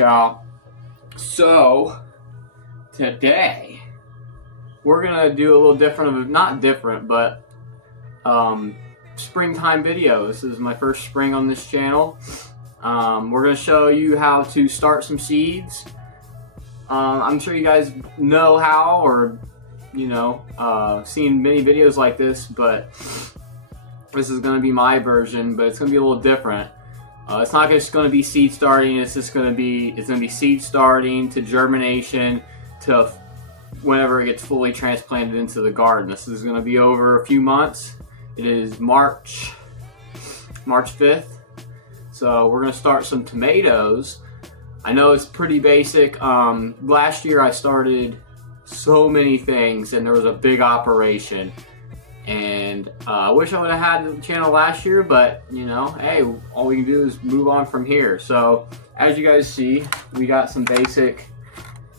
Alright, y'all. So, today, we're gonna do a little different of, not different, but springtime video. This is my first spring on this channel. We're gonna show you how to start some seeds. I'm sure you guys know how, or seen many videos like this, but this is gonna be my version, but it's gonna be a little different. It's not just going to be seed starting. It's going to be seed starting to germination to whenever it gets fully transplanted into the garden. This is going to be over a few months. It is March 5th. So we're going to start some tomatoes. I know it's pretty basic. Last year I started so many things and there was a big operation. And I wish I would have had the channel last year, but hey, all we can do is move on from here. So as you guys see, we got some basic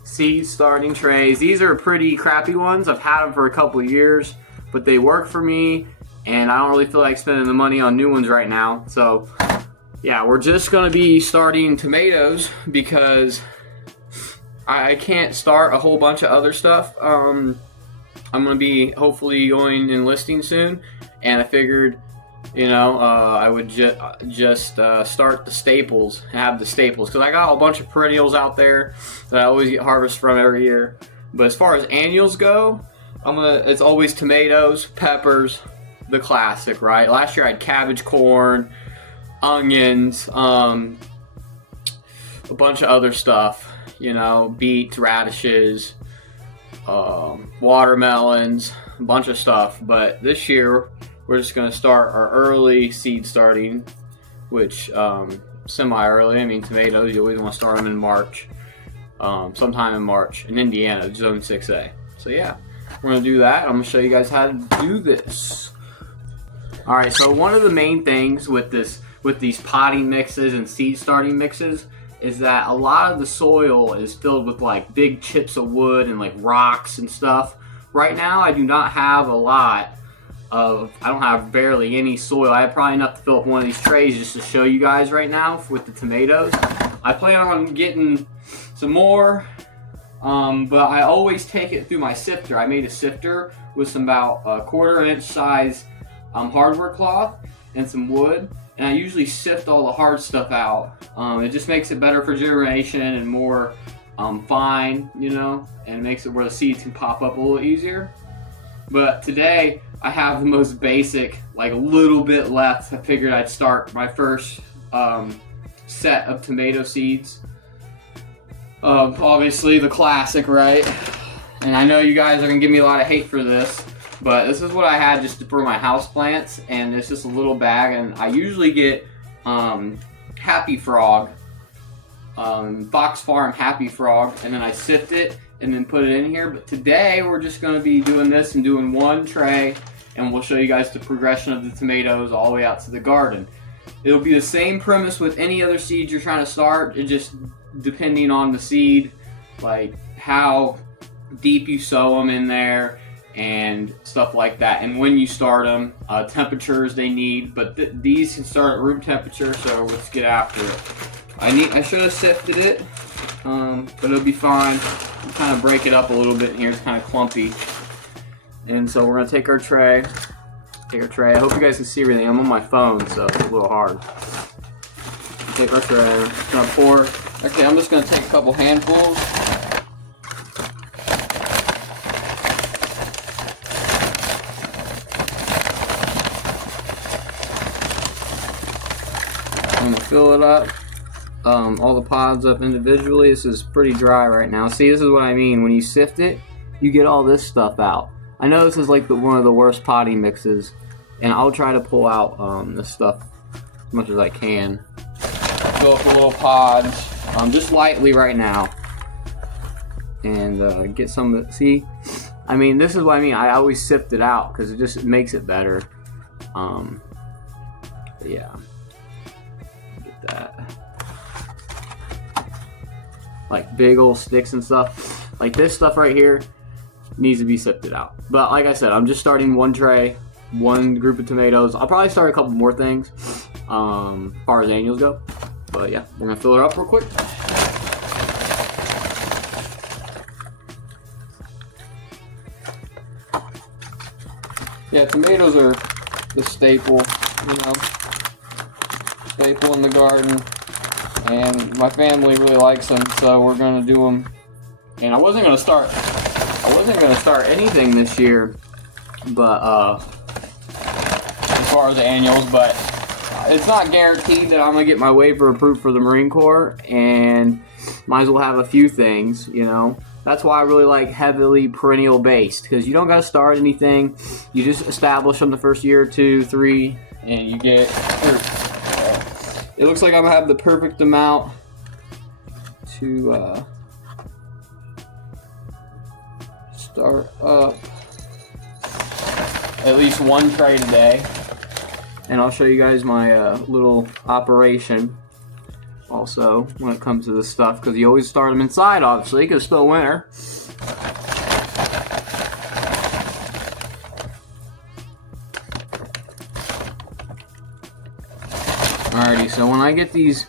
seed starting trays. These are pretty crappy ones. I've had them for a couple of years, but they work for me and I don't really feel like spending the money on new ones right now. So yeah, we're just gonna be starting tomatoes because I can't start a whole bunch of other stuff. I'm going to be hopefully going enlisting soon, and I figured, I would just start the staples, have the staples, because I got a bunch of perennials out there that I always get harvest from every year. But as far as annuals go, it's always tomatoes, peppers, the classic, right? Last year I had cabbage, corn, onions, a bunch of other stuff, beets, radishes, watermelons, a bunch of stuff. But this year we're just going to start our early seed starting, which semi-early. I mean, tomatoes, you always want to start them in March, sometime in March in Indiana, Zone 6A. So yeah, we're going to do that. I'm going to show you guys how to do this. Alright, so one of the main things with these potting mixes and seed starting mixes is that a lot of the soil is filled with like big chips of wood and like rocks and stuff. Right now I do not have I don't have barely any soil. I have probably enough to fill up one of these trays just to show you guys right now with the tomatoes. I plan on getting some more, but I always take it through my sifter. I made a sifter with some about a 1/4 inch size hardware cloth and some wood. And I usually sift all the hard stuff out. It just makes it better for germination and more fine, and makes it where the seeds can pop up a little easier. But today I have the most basic, like a little bit left. I figured I'd start my first set of tomato seeds. Obviously the classic, right? And I know you guys are gonna give me a lot of hate for this, but this is what I had just for my house plants, and it's just a little bag, and I usually get Happy Frog, Fox Farm Happy Frog, and then I sift it and then put it in here. But today we're just going to be doing this and doing one tray, and we'll show you guys the progression of the tomatoes all the way out to the garden. It'll be the same premise with any other seeds you're trying to start. It just depending on the seed, like how deep you sow them in there and stuff like that, and when you start them, temperatures they need, but these can start at room temperature, so let's get after it. I should have sifted it, but it'll be fine. We'll kind of break it up a little bit in here. It's kind of clumpy, and so we're gonna take our tray. I hope you guys can see everything. I'm on my phone, so it's a little hard. Take our tray. Gonna pour. Actually, I'm just gonna take a couple handfuls. I'm gonna fill it up, all the pods up individually. This is pretty dry right now. See, this is what I mean. When you sift it, you get all this stuff out. I know this is like one of the worst potting mixes, and I'll try to pull out this stuff as much as I can. Fill up the little pods, just lightly right now, and get some of it. See, I mean, this is what I mean. I always sift it out because it makes it better. But yeah. That like big old sticks and stuff like this stuff right here needs to be sifted out. But like I said, I'm just starting one tray, one group of tomatoes. I'll probably start a couple more things as far as annuals go. But yeah, we're gonna fill it up real quick. Yeah, tomatoes are the staple, you know, staple in the garden, and my family really likes them, so we're gonna do them. And I wasn't gonna start anything this year, but as far as the annuals, but it's not guaranteed that I'm gonna get my waiver approved for the Marine Corps, and might as well have a few things, you know. That's why I really like heavily perennial based, because you don't got to start anything. You just establish them the first year or 2, 3, and you get. It looks like I'm gonna have the perfect amount to start up at least one tray today, and I'll show you guys my little operation. Also, when it comes to this stuff, because you always start them inside, obviously, because it's still winter. Alrighty, so when I get these,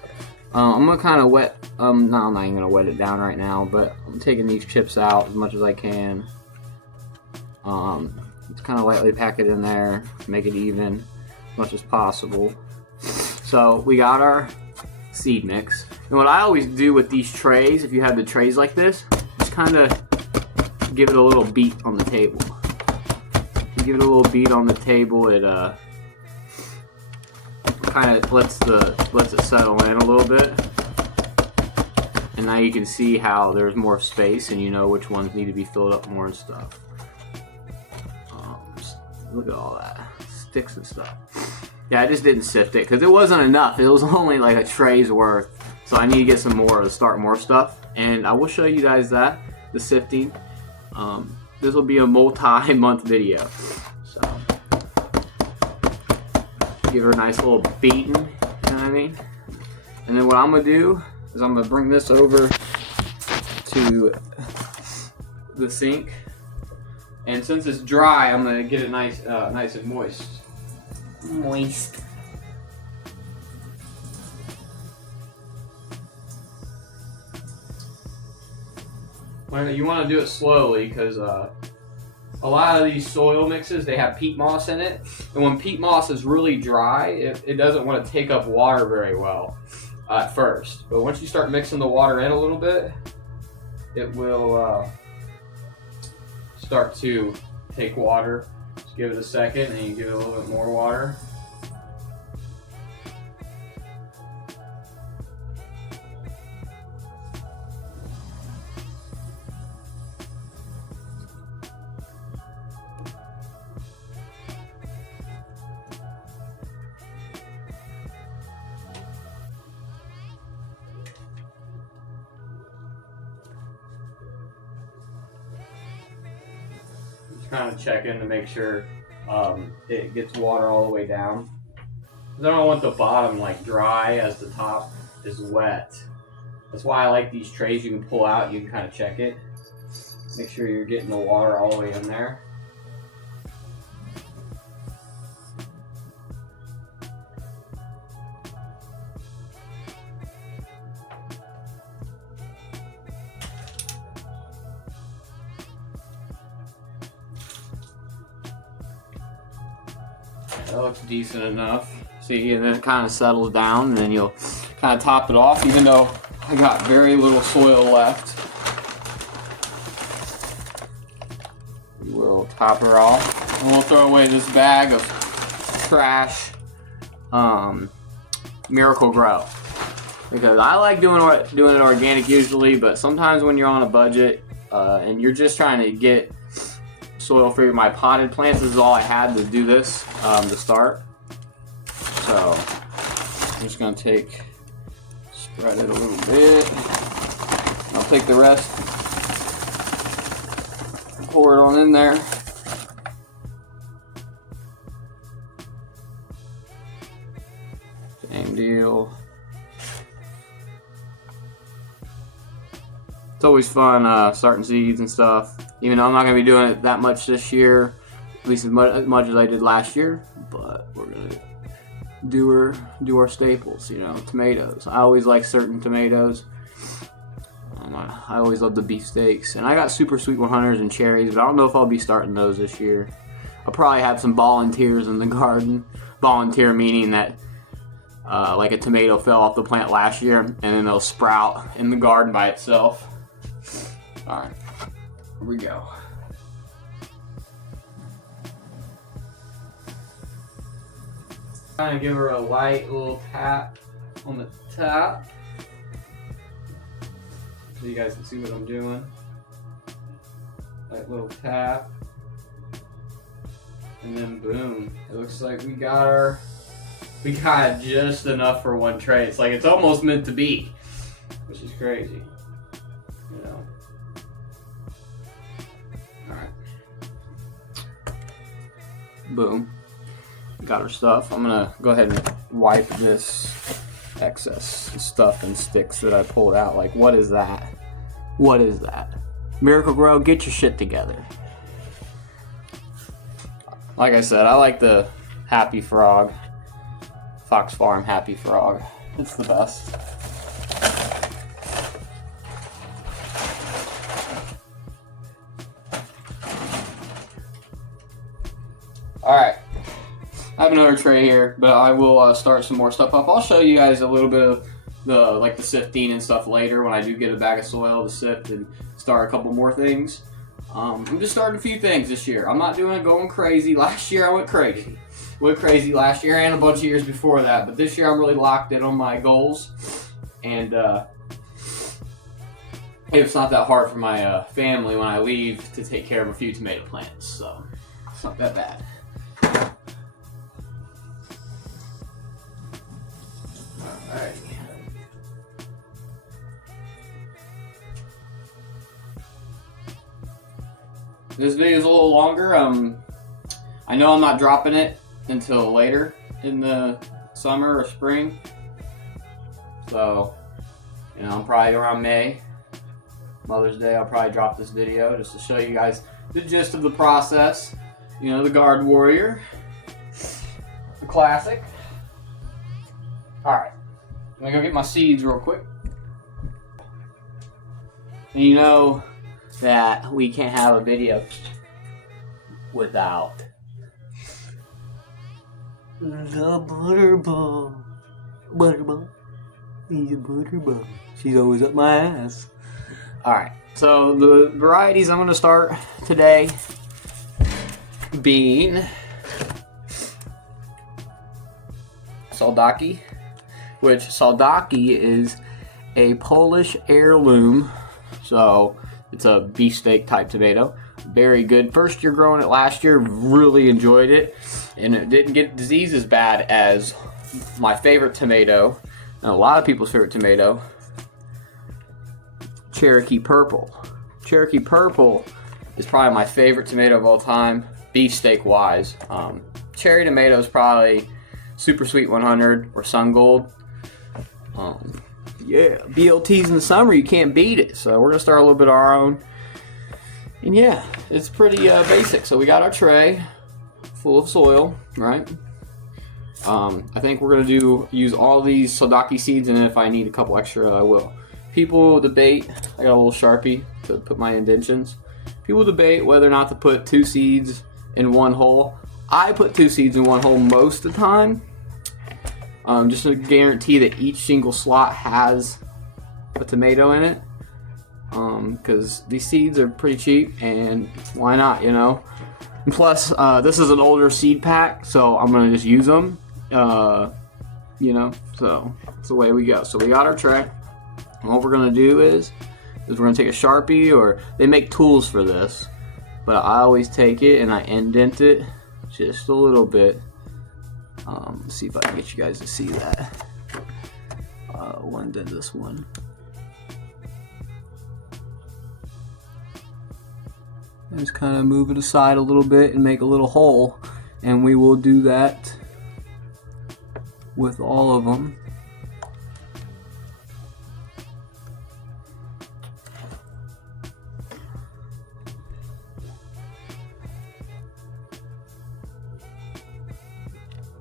I'm gonna kind of wet. No, I'm not even gonna wet it down right now, but I'm taking these chips out as much as I can. Just kind of lightly pack it in there, make it even as much as possible. So we got our seed mix, and what I always do with these trays, if you have the trays like this, just kind of give it a little beat on the table. If you give it a little beat on the table, it kind of lets it settle in a little bit, and now you can see how there's more space, and you know which ones need to be filled up more and stuff. Look at all that sticks and stuff. Yeah, I just didn't sift it because it wasn't enough. It was only like a tray's worth. So I need to get some more to start more stuff. And I will show you guys that, the sifting. This will be a multi-month video. So give her a nice little beating, you know what I mean? And then what I'm gonna do is I'm gonna bring this over to the sink. And since it's dry, I'm gonna get it nice and moist. Well, you want to do it slowly because a lot of these soil mixes, they have peat moss in it, and when peat moss is really dry, it doesn't want to take up water very well at first. But once you start mixing the water in a little bit, it will start to take water. Just give it a second, and you give it a little bit more water. Kind of checking to make sure it gets water all the way down. I don't want the bottom like dry as the top is wet. That's why I like these trays you can pull out. You can kind of check it. Make sure you're getting the water all the way in there. That looks decent enough. See, and then it kind of settles down, and then you'll kind of top it off, even though I got very little soil left. We will top her off, and we'll throw away this bag of trash Miracle-Gro, because I like doing it organic usually, but sometimes when you're on a budget and you're just trying to get soil for my potted plants, this is all I had to do this to start. So I'm just gonna spread it a little bit. I'll take the rest, pour it on in there. Same deal. It's always fun starting seeds and stuff. Even though I'm not going to be doing it that much this year, at least as much as I did last year, but we're going to do our staples, you know, tomatoes. I always like certain tomatoes. I always love the beefsteaks. And I got super sweet 100s and cherries, but I don't know if I'll be starting those this year. I'll probably have some volunteers in the garden. Volunteer meaning that like a tomato fell off the plant last year and then they'll sprout in the garden by itself. Alright, here we go. Kind of give her a light little tap on the top so you guys can see what I'm doing. Light little tap. And then boom, it looks like we got just enough for one tray. It's like it's almost meant to be, which is crazy, you know. All right, boom, got our stuff. I'm gonna go ahead and wipe this excess stuff and sticks that I pulled out. Like, what is that? What is that? Miracle-Gro, get your shit together. Like I said, I like the Happy Frog. Fox Farm Happy Frog. It's the best. Alright. I have another tray here, but I will start some more stuff up. I'll show you guys a little bit of the sifting and stuff later when I do get a bag of soil to sift and start a couple more things. I'm just starting a few things this year. I'm not going crazy. Last year I went crazy. Went crazy last year and a bunch of years before that. But this year I'm really locked in on my goals. And it's not that hard for my family when I leave to take care of a few tomato plants. So it's not that bad. Alright. This video is a little longer. I know I'm not dropping it until later in the summer or spring. So, you know, I'm probably around May, Mother's Day, I'll probably drop this video just to show you guys the gist of the process. You know, the Garden Warrior, the classic. Alright, I'm gonna go get my seeds real quick. And you know that we can't have a video without the Butterball. Butterball. He's a Butterball. She's always up my ass. Alright, so the varieties I'm going to start today being Soldaki, which Soldaki is a Polish heirloom. So it's a beefsteak type tomato. Very good. First year growing it last year, really enjoyed it. And it didn't get disease as bad as my favorite tomato, and a lot of people's favorite tomato, Cherokee Purple. Cherokee Purple is probably my favorite tomato of all time, beefsteak wise. Cherry tomato is probably Super Sweet 100 or Sun Gold. Yeah, BLTs in the summer, you can't beat it. So we're gonna start a little bit of our own. And yeah, it's pretty basic. So we got our tray full of soil, right? I think we're gonna use all these Soldaki seeds, and if I need a couple extra, I will. People debate, I got a little Sharpie to put my indentions. People debate whether or not to put 2 seeds in one hole. I put 2 seeds in one hole most of the time. Just to guarantee that each single slot has a tomato in it. Because these seeds are pretty cheap, and why not, you know? And plus, this is an older seed pack, so I'm going to just use them. You know, so that's the way we go. So we got our tray. And what we're going to do is we're going to take a Sharpie, or they make tools for this, but I always take it and I indent it just a little bit. Let's see if I can get you guys to see that. One did this one. Just kind of move it aside a little bit and make a little hole, and we will do that with all of them.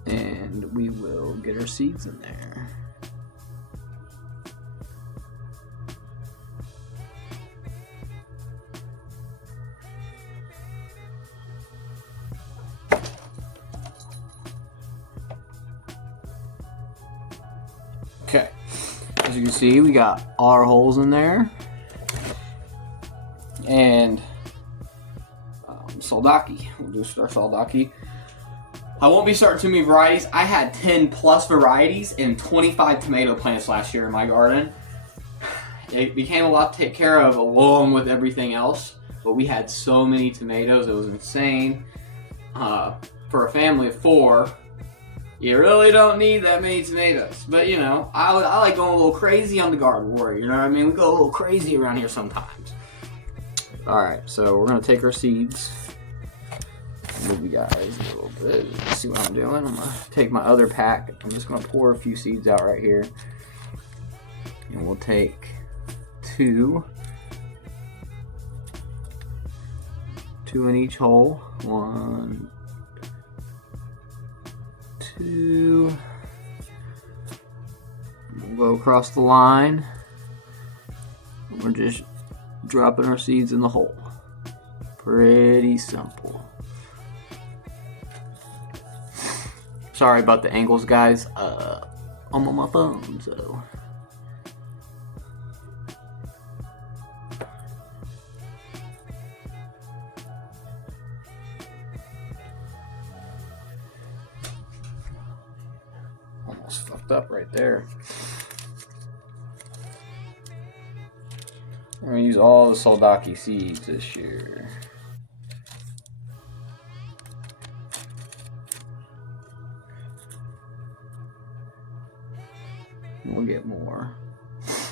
And we will get our seeds in there. As you can see, we got our holes in there. And soldaki. We'll do our soldaki. I won't be starting too many varieties. I had 10 plus varieties and 25 tomato plants last year in my garden. It became a lot to take care of along with everything else, but we had so many tomatoes, it was insane. For a family of 4, you really don't need that many tomatoes. But you know, I like going a little crazy on the Garden Warrior, you know what I mean? We go a little crazy around here sometimes. Alright, so we're gonna take our seeds. Move you guys a little bit. See what I'm doing. I'm gonna take my other pack. I'm just gonna pour a few seeds out right here, and we'll take 2 in each hole. 1, 2. We'll go across the line. We're just dropping our seeds in the hole. Pretty simple. Sorry about the angles, guys. I'm on my phone, so. Almost fucked up right there. I'm gonna use all the soldaki seeds this year. We'll get more.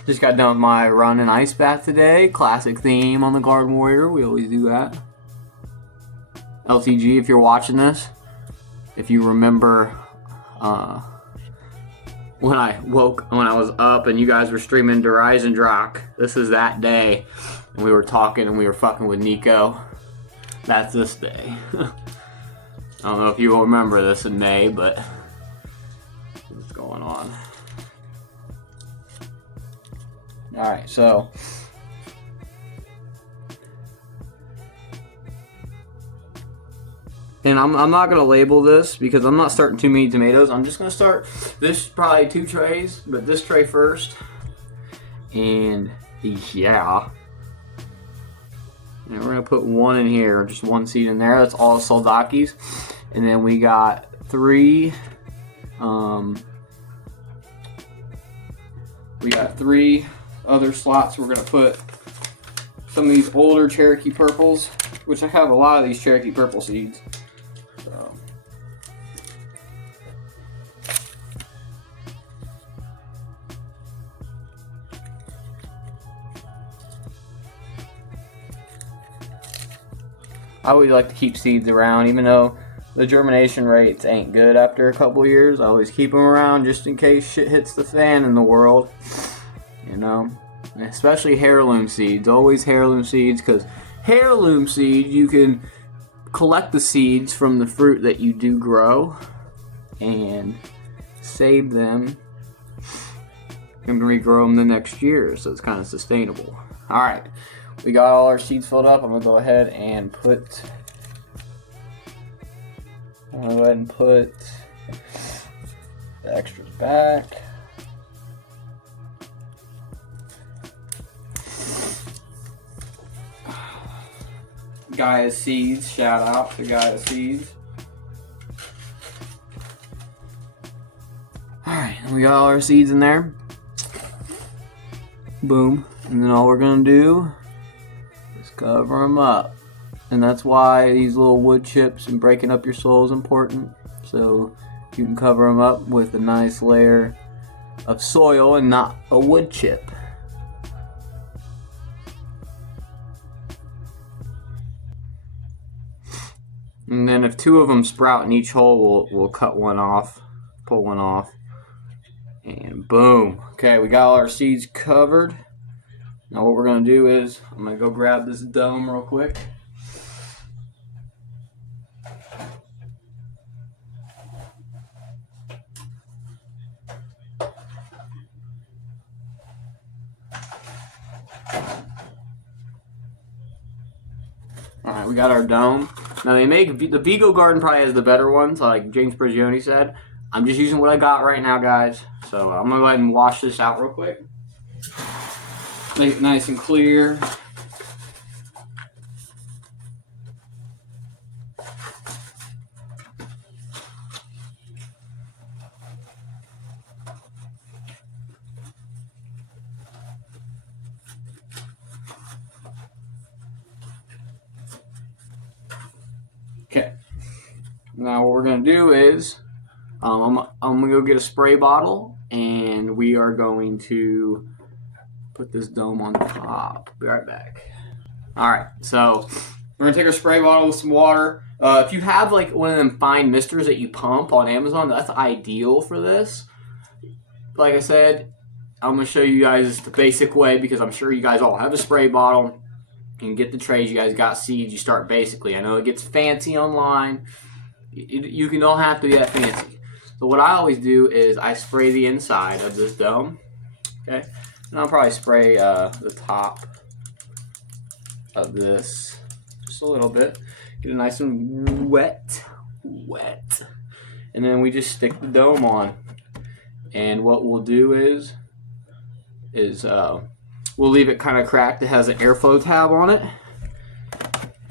Just got done with my run and ice bath today. Classic theme on the Garden Warrior. We always do that. LTG, if you're watching this, if you remember when I was up and you guys were streaming Horizon Drock, this is that day. And we were talking and we were fucking with Nico. That's this day. I don't know if you will remember this in May, but what's going on? Alright, so and I'm not going to label this because I'm not starting too many tomatoes. I'm just going to start this, probably 2 trays, but this tray first. And yeah. And we're going to put 1 in here, just 1 seed in there. That's all the soldakis. And then we got 3 other slots. We're going to put some of these older Cherokee purples, which I have a lot of these Cherokee purple seeds. So. I always like to keep seeds around, even though the germination rates ain't good after a couple years. I always keep them around just in case shit hits the fan in the world. You know, and especially heirloom seeds. Always heirloom seeds, because heirloom seeds, you can collect the seeds from the fruit that you do grow and save them and regrow them the next year, so it's kind of sustainable. Alright, we got all our seeds filled up. I'm going to go ahead and put the extras back. Gaia Seeds, shout out to Gaia Seeds. Alright, we got all our seeds in there. Boom. And then all we're going to do is cover them up. And that's why these little wood chips and breaking up your soil is important. So you can cover them up with a nice layer of soil and not a wood chip. And then if 2 of them sprout in each hole, we'll cut one off, pull one off, and boom. Okay, we got all our seeds covered. Now what we're going to do is, I'm going to go grab this dome real quick. Alright, we got our dome. Now they make, the Vigo Garden probably has the better ones, like James Prigioni said. I'm just using what I got right now, guys. So I'm gonna go ahead and wash this out real quick. Make it nice and clear. Okay. Now what we're gonna do is I'm gonna go get a spray bottle, and we are going to put this dome on top. Be right back. All right, so we're gonna take our spray bottle with some water. If you have like one of them fine misters that you pump on Amazon, that's ideal for this. Like I said, I'm gonna show you guys the basic way because I'm sure you guys all have a spray bottle. You can get the trays. You guys got seeds. You start basically. I know it gets fancy online. You can don't have to be that fancy. So what I always do is I spray the inside of this dome. Okay, and I'll probably spray the top of this just a little bit. Get it nice and wet. And then we just stick the dome on. And what we'll do is we'll leave it kind of cracked. It has an airflow tab on it.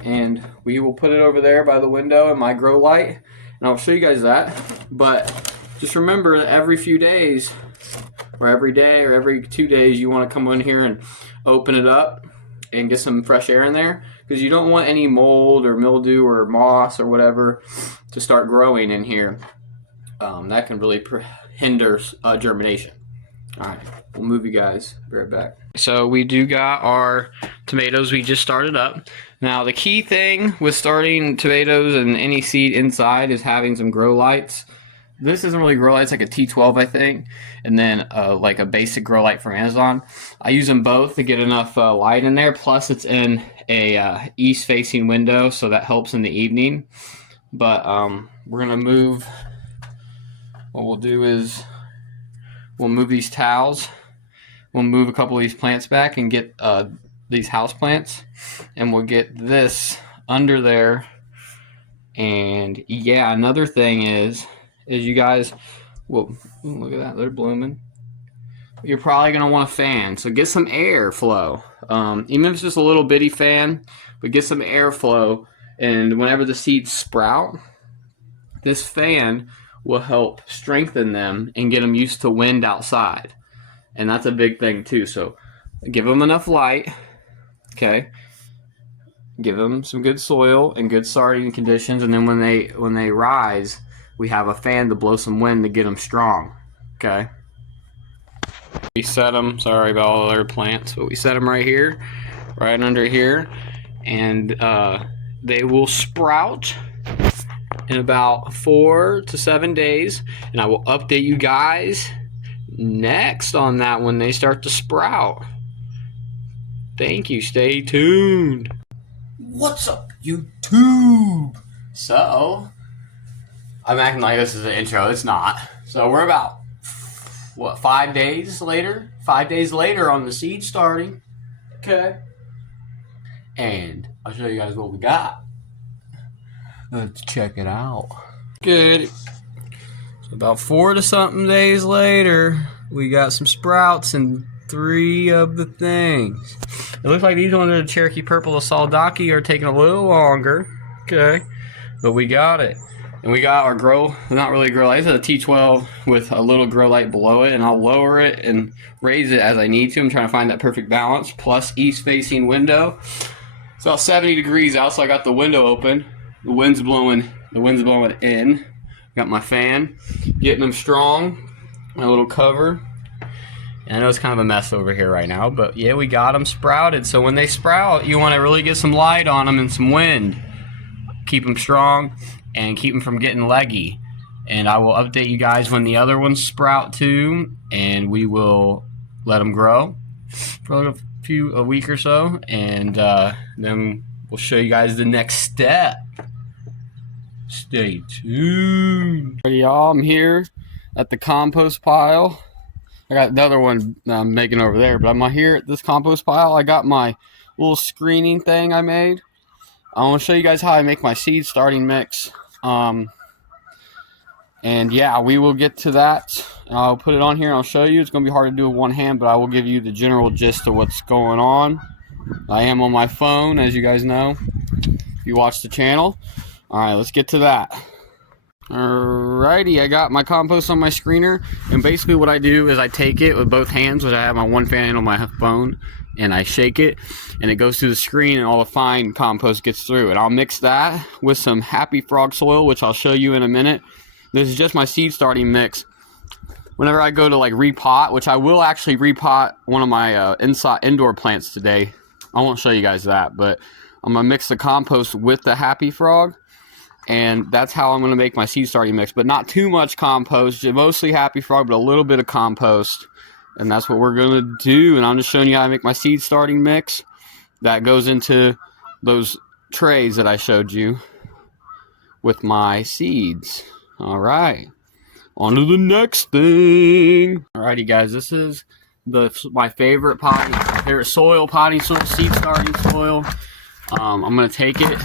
And we will put it over there by the window in my grow light. And I'll show you guys that. But just remember that every few days, or every day, or every 2 days, you want to come in here and open it up and get some fresh air in there. Because you don't want any mold or mildew or moss or whatever to start growing in here. That can really hinder germination. All right, we'll move you guys. Be right back. So we do got our tomatoes we just started up. Now the key thing with starting tomatoes and any seed inside is having some grow lights. This isn't really grow lights, like a T12 I think, and then like a basic grow light from Amazon. I use them both to get enough light in there. Plus it's in a east-facing window, so that helps in the evening. But we're gonna move. What we'll do is we'll move these towels. We'll move a couple of these plants back and get these house plants, and we'll get this under there. And yeah, another thing is you guys, well, look at that, they're blooming. You're probably gonna want a fan, so get some airflow. Even if it's just a little bitty fan, but get some airflow. And whenever the seeds sprout, this fan will help strengthen them and get them used to wind outside. And that's a big thing too. So give them enough light, okay? Give them some good soil and good starting conditions, and then when they rise, we have a fan to blow some wind to get them strong, okay? We set them, sorry about all the other plants, but we set them right here, right under here, and they will sprout in about 4 to 7 days, and I will update you guys next on that when they start to sprout. Thank you. Stay tuned. What's up, YouTube? So, I'm acting like this is an intro. It's not. So we're about, what, 5 days later? 5 days later on the seed starting. Okay. And I'll show you guys what we got. Let's check it out. Good. So about 4 to something days later, we got some sprouts in 3 of the things. It looks like these ones are the Cherokee Purple of Saldaki are taking a little longer. Okay. But we got it. And we got our not really grow light. This is a T12 with a little grow light below it, and I'll lower it and raise it as I need to. I'm trying to find that perfect balance. Plus east-facing window. It's about 70 degrees out, so I got the window open. The wind's blowing in. Got my fan, getting them strong. My little cover. And I know it's kind of a mess over here right now, but yeah, we got them sprouted. So when they sprout, you want to really get some light on them and some wind. Keep them strong and keep them from getting leggy. And I will update you guys when the other ones sprout too, and we will let them grow for a week or so, and then we'll show you guys the next step. Stay tuned. Alrighty, y'all, I'm here at the compost pile. I got the other one I'm making over there, but I'm here at this compost pile. I got my little screening thing I made. I want to show you guys how I make my seed starting mix. And And yeah, we will get to that. I'll put it on here and I'll show you. It's going to be hard to do with one hand, but I will give you the general gist of what's going on. I am on my phone, as you guys know, if you watch the channel. All right, let's get to that. Alrighty, I got my compost on my screener, and basically what I do is I take it with both hands, which I have my one fan on my phone, and I shake it, and it goes through the screen, and all the fine compost gets through. And I'll mix that with some Happy Frog soil, which I'll show you in a minute. This is just my seed starting mix. Whenever I go to like repot, which I will actually repot one of my indoor plants today. I won't show you guys that, but I'm gonna mix the compost with the Happy Frog, and that's how I'm gonna make my seed starting mix. But not too much compost, mostly Happy Frog, but a little bit of compost, and that's what we're gonna do. And I'm just showing you how I make my seed starting mix. That goes into those trays that I showed you with my seeds. All right. On to the next thing. Alrighty, guys, this is my favorite soil, potting soil, seed starting soil. I'm gonna take it and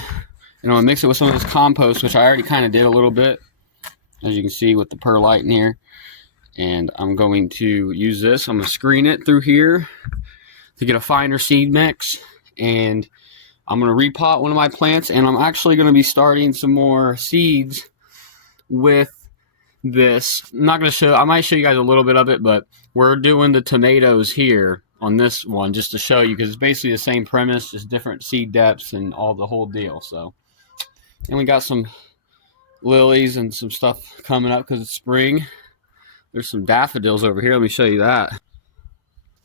I'm gonna mix it with some of this compost, which I already kind of did a little bit, as you can see with the perlite in here. And I'm going to use this. I'm gonna screen it through here to get a finer seed mix. And I'm gonna repot one of my plants, and I'm actually gonna be starting some more seeds with this. I'm not going to show, I might show you guys a little bit of it, but we're doing the tomatoes here on this one just to show you, because it's basically the same premise, just different seed depths and all the whole deal. So, and we got some lilies and some stuff coming up because it's spring. There's some daffodils over here. Let me show you that.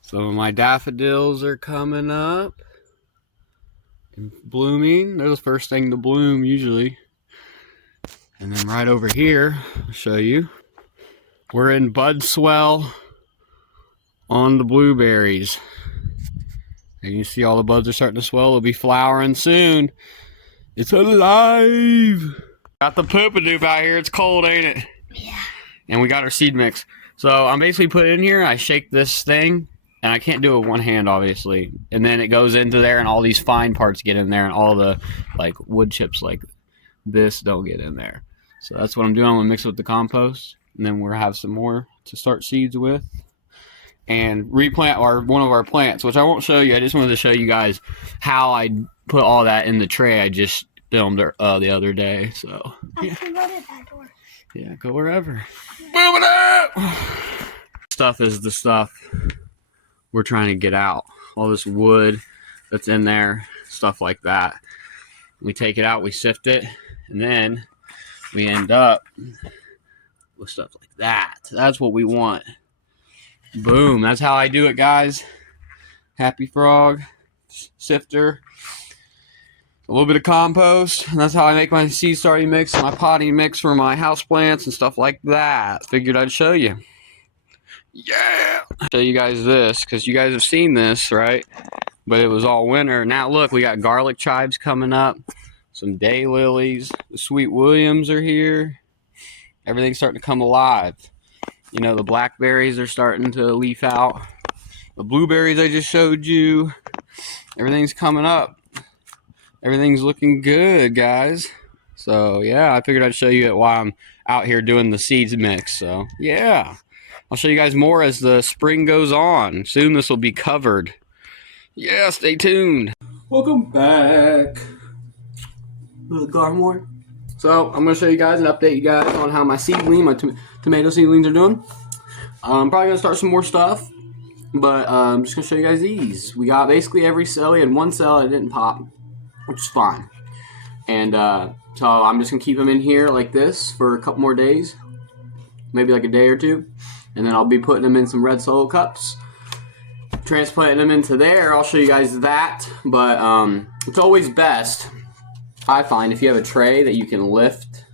So my daffodils are coming up and blooming. They're the first thing to bloom usually. And then right over here, I'll show you, we're in bud swell on the blueberries. And you see all the buds are starting to swell. It'll be flowering soon. It's alive. Got the poop-a-doop out here. It's cold, ain't it? Yeah. And we got our seed mix. So I'm basically putting it in here. I shake this thing, and I can't do it with one hand, obviously. And then it goes into there, and all these fine parts get in there, and all the like wood chips like this don't get in there. So that's what I'm doing. I'm gonna mix it with the compost, and then we'll have some more to start seeds with and replant one of our plants, which I won't show you. I just wanted to show you guys how I put all that in the tray I just filmed the other day. So I can run it that door. Yeah, go wherever. Boom it up! Stuff is the stuff we're trying to get out. All this wood that's in there, stuff like that. We take it out, we sift it, and then we end up with stuff like that. That's what we want. Boom. That's how I do it, guys. Happy Frog, sifter, a little bit of compost. And that's how I make my seed starting mix, my potting mix for my house plants and stuff like that. Figured I'd show you. Yeah. Show you guys this, because you guys have seen this, right? But it was all winter. Now look, we got garlic chives coming up. Some daylilies. The sweet williams are here. Everything's starting to come alive. You know, the blackberries are starting to leaf out. The blueberries I just showed you. Everything's coming up. Everything's looking good, guys. So, yeah, I figured I'd show you why I'm out here doing the seeds mix. So, yeah. I'll show you guys more as the spring goes on. Soon this will be covered. Yeah, stay tuned. Welcome back. Garmore. So I'm going to show you guys and update you guys on how my seedling, my tomato seedlings are doing. I'm probably going to start some more stuff, but I'm just going to show you guys these. We got basically every cell. We had one cell that didn't pop, which is fine. And so I'm just going to keep them in here like this for a couple more days, maybe like a day or two. And then I'll be putting them in some red solo cups, transplanting them into there. I'll show you guys that, but it's always best, I find, if you have a tray that you can lift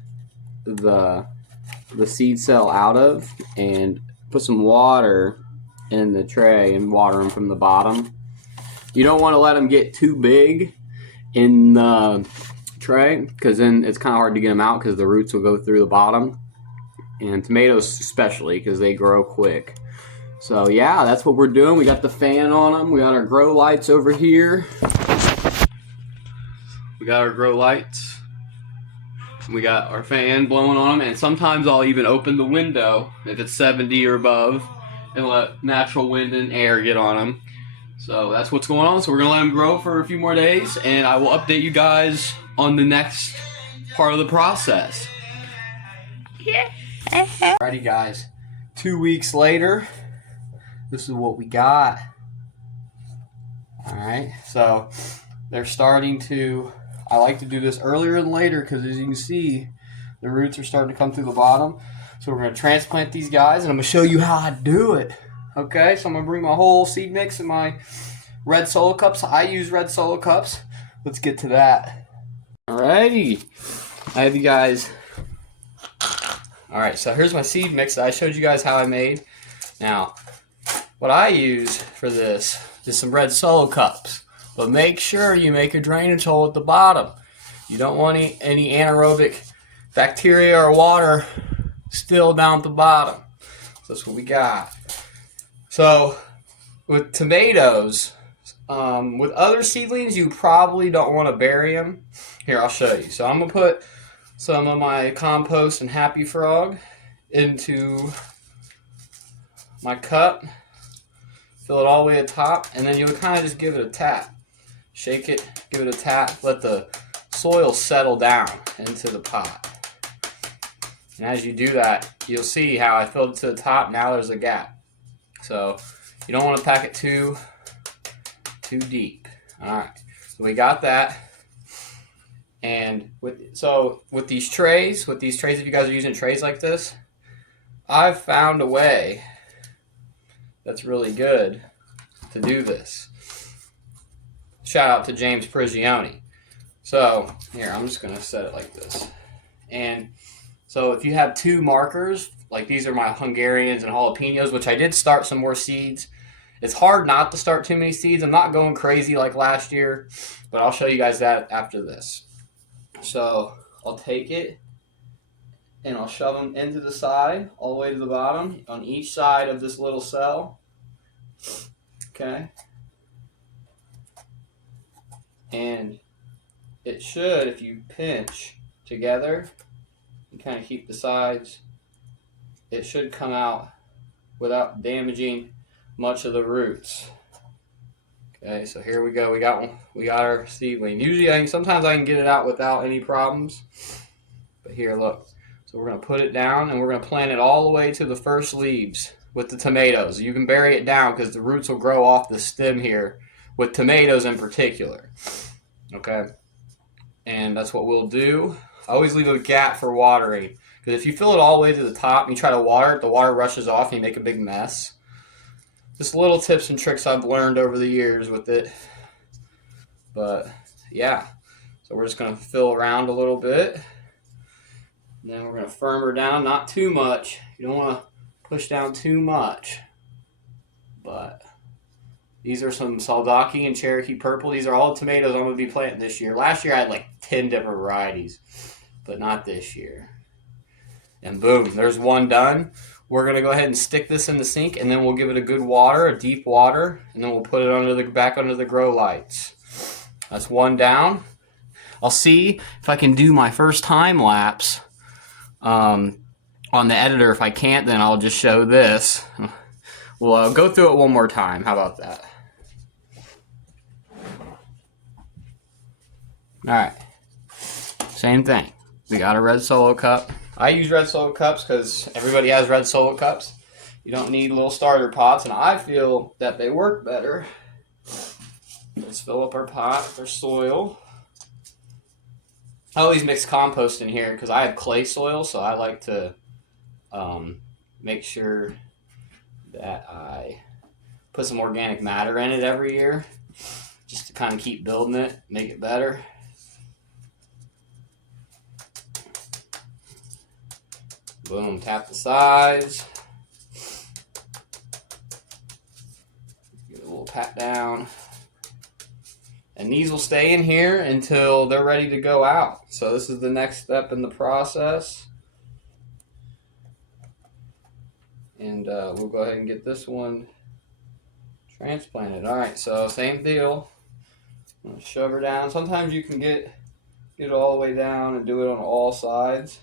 the seed cell out of and put some water in the tray and water them from the bottom. You don't want to let them get too big in the tray, because then it's kind of hard to get them out because the roots will go through the bottom. And tomatoes especially, because they grow quick. So yeah, that's what we're doing. We got the fan on them. We got our grow lights over here. We got our grow lights. We got our fan blowing on them, and sometimes I'll even open the window if it's 70 or above and let natural wind and air get on them. So that's what's going on. So we're going to let them grow for a few more days, and I will update you guys on the next part of the process. Alrighty, guys. 2 weeks later, this is what we got. Alright, so they're starting to... I like to do this earlier and later because, as you can see, the roots are starting to come through the bottom. So we're going to transplant these guys, and I'm going to show you how I do it. Okay, so I'm going to bring my whole seed mix in my red Solo cups. I use red Solo cups. Let's get to that. Alrighty, I have you guys. Alright, so here's my seed mix that I showed you guys how I made. Now, what I use for this is some red Solo cups. But make sure you make a drainage hole at the bottom. You don't want any anaerobic bacteria or water still down at the bottom. So that's what we got. So with tomatoes, with other seedlings, you probably don't want to bury them. Here, I'll show you. So I'm going to put some of my compost and Happy Frog into my cup. Fill it all the way to the top, and then you would kind of just give it a tap. Shake it, give it a tap, let the soil settle down into the pot. And as you do that, you'll see how I filled it to the top. Now there's a gap. So you don't want to pack it too deep. Alright, so we got that. And with these trays, if you guys are using trays like this, I've found a way that's really good to do this. Shout out to James Prigioni. So here, I'm just going to set it like this. And so if you have two markers, like these are my Hungarians and jalapenos, which I did start some more seeds. It's hard not to start too many seeds. I'm not going crazy like last year, but I'll show you guys that after this. So I'll take it and I'll shove them into the side, all the way to the bottom, on each side of this little cell. Okay. And it should, if you pinch together and kind of keep the sides, it should come out without damaging much of the roots. Okay, so here we go. We got one. We got our seedling. Usually, sometimes I can get it out without any problems. But here, look. So we're going to put it down, and we're going to plant it all the way to the first leaves with the tomatoes. You can bury it down because the roots will grow off the stem here, with tomatoes in particular. Okay? And that's what we'll do. I always leave a gap for watering, because if you fill it all the way to the top and you try to water it, the water rushes off and you make a big mess. Just little tips and tricks I've learned over the years with it. But, yeah. So we're just going to fill around a little bit. And then we're going to firm her down, not too much. You don't want to push down too much. But these are some Saldaki and Cherokee Purple. These are all the tomatoes I'm going to be planting this year. Last year I had like 10 different varieties, but not this year. And boom, there's one done. We're going to go ahead and stick this in the sink, and then we'll give it a good water, a deep water, and then we'll put it back under the grow lights. That's one down. I'll see if I can do my first time lapse on the editor. If I can't, then I'll just show this. We'll go through it one more time. How about that? Alright. Same thing. We got a red Solo cup. I use red Solo cups because everybody has red Solo cups. You don't need little starter pots, and I feel that they work better. Let's fill up our pot with our soil. I always mix compost in here because I have clay soil, so I like to make sure that I put some organic matter in it every year just to kind of keep building it, make it better. Boom, tap the sides. Give it a little pat down. And these will stay in here until they're ready to go out. So this is the next step in the process. And we'll go ahead and get this one transplanted. Alright, so same deal. I'm gonna shove her down. Sometimes you can get get it all the way down and do it on all sides.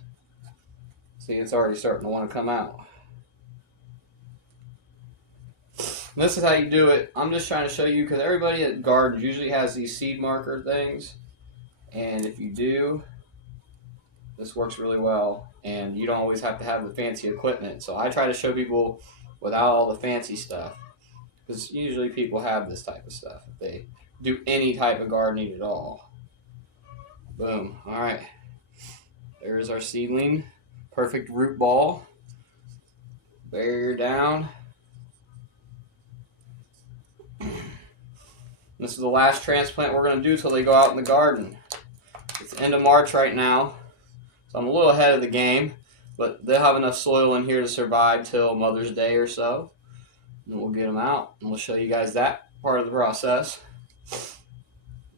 See, it's already starting to want to come out. And this is how you do it. I'm just trying to show you because everybody at gardens usually has these seed marker things. And if you do, this works really well. And you don't always have to have the fancy equipment. So I try to show people without all the fancy stuff. Because usually people have this type of stuff if they do any type of gardening at all. Boom. All right. There's our seedling. Perfect root ball. Barrier down. This is the last transplant we're going to do till they go out in the garden. It's the end of March right now, so I'm a little ahead of the game, but they'll have enough soil in here to survive till Mother's Day or so. And we'll get them out, and we'll show you guys that part of the process.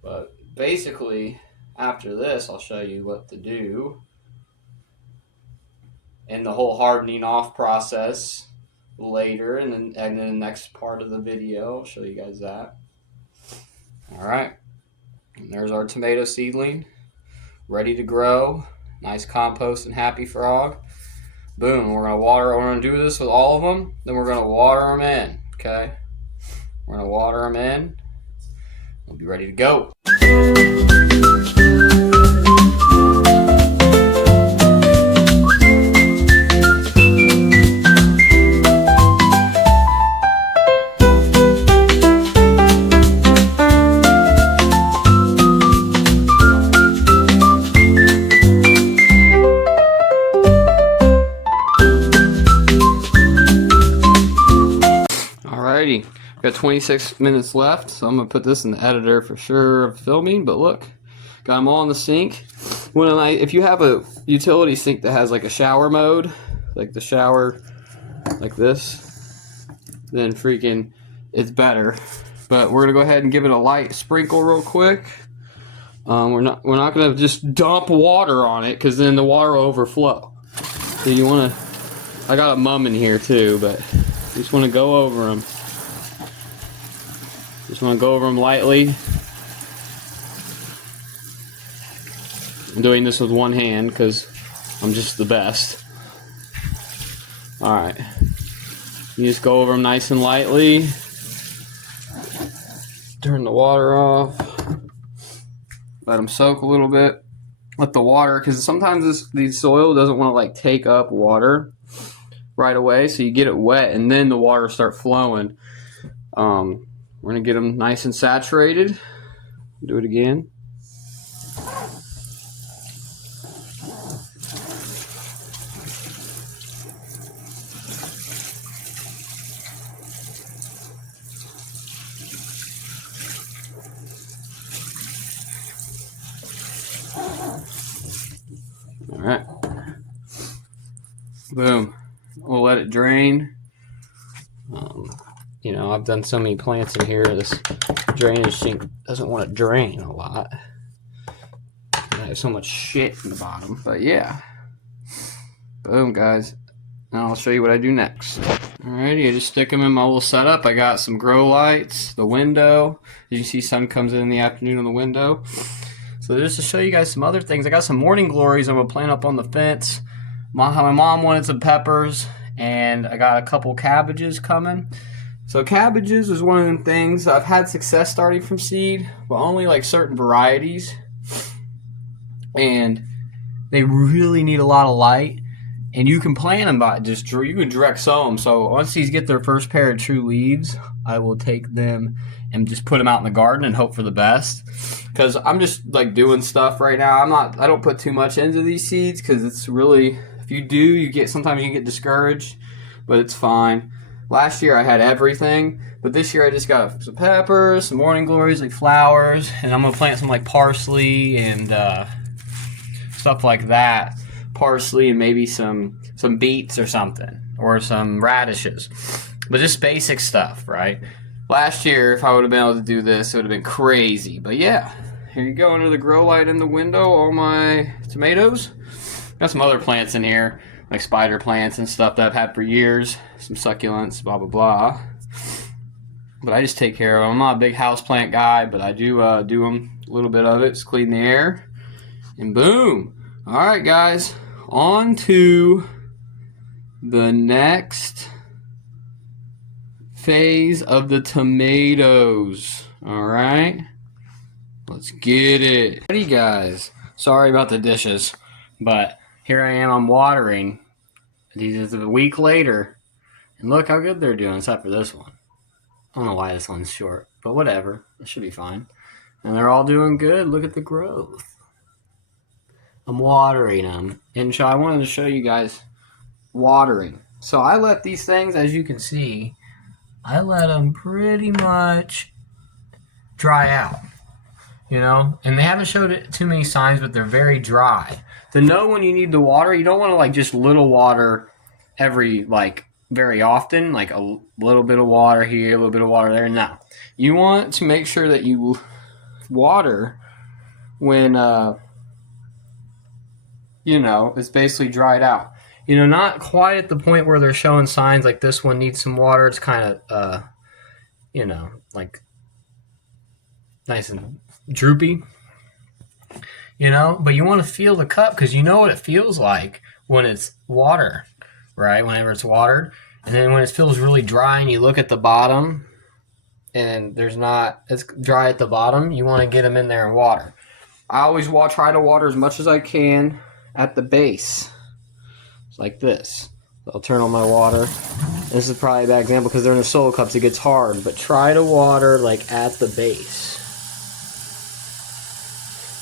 But basically, after this, I'll show you what to do and the whole hardening off process later, and then the next part of the video, I'll show you guys that. All right, and there's our tomato seedling, ready to grow. Nice compost and happy frog. Boom, we're gonna do this with all of them, then we're gonna water them in, okay? We're gonna water them in. We'll be ready to go. Alrighty, got 26 minutes left, so I'm gonna put this in the editor for sure of filming. But look, got them all in the sink. If you have a utility sink that has like a shower mode, like the shower like this, then freaking it's better. But we're gonna go ahead and give it a light sprinkle real quick. We're not gonna just dump water on it because then the water will overflow. So you wanna, I got a mum in here too, but you just want to go over them. Just want to go over them lightly. I'm doing this with one hand because I'm just the best. Alright. You just go over them nice and lightly. Turn the water off. Let them soak a little bit. Let the water, because sometimes the soil doesn't want to like take up water right away, so you get it wet and then the water start flowing. We're gonna get them nice and saturated. Do it again. All right. Boom. We'll let it drain. You know, I've done so many plants in here, this drainage sink doesn't want to drain a lot. I have so much shit in the bottom, but yeah. Boom, guys. Now I'll show you what I do next. Alrighty, I just stick them in my little setup. I got some grow lights, the window. As you see, sun comes in the afternoon on the window. So just to show you guys some other things, I got some morning glories I'm gonna plant up on the fence. My mom wanted some peppers, and I got a couple cabbages coming. So cabbages is one of them things I've had success starting from seed, but only like certain varieties. And they really need a lot of light. And you can plant them by you can direct sow them. So once these get their first pair of true leaves, I will take them and just put them out in the garden and hope for the best. Because I'm just like doing stuff right now. I don't put too much into these seeds because it's really, if you do, sometimes you get discouraged, but it's fine. Last year I had everything, but this year I just got some peppers, some morning glories, like flowers, and I'm gonna plant some like parsley and stuff like that. Parsley and maybe some beets or something, or some radishes, but just basic stuff, right? Last year, if I would have been able to do this, it would have been crazy. But yeah, here you go, under the grow light in the window, all my tomatoes. Got some other plants in here, like spider plants and stuff that I've had for years, some succulents, blah blah blah. But I just take care of them. I'm not a big house plant guy, but I do them a little bit of it, just clean the air. And boom. All right, guys, on to the next phase of the tomatoes. All right, let's get it. Ready, guys? Sorry about the dishes, but here I am. I'm watering. These is a week later, and look how good they're doing, except for this one. I don't know why this one's short, but whatever. It should be fine. And they're all doing good. Look at the growth. I'm watering them. And so I wanted to show you guys watering. So I let these things, as you can see, I let them pretty much dry out. You know? And they haven't showed it too many signs, but they're very dry. To know when you need the water, you don't want to like just little water every very often, like a little bit of water here, a little bit of water there. No. You want to make sure that you water when it's basically dried out. Not quite at the point where they're showing signs like this one needs some water. It's kind of like nice and droopy. But you want to feel the cup because you know what it feels like when it's water, right? Whenever it's watered. And then when it feels really dry and you look at the bottom and it's dry at the bottom, you want to get them in there and water. I always try to water as much as I can at the base. It's like this. I'll turn on my water. This is probably a bad example because they're in the solo cups. It gets hard, but try to water like at the base.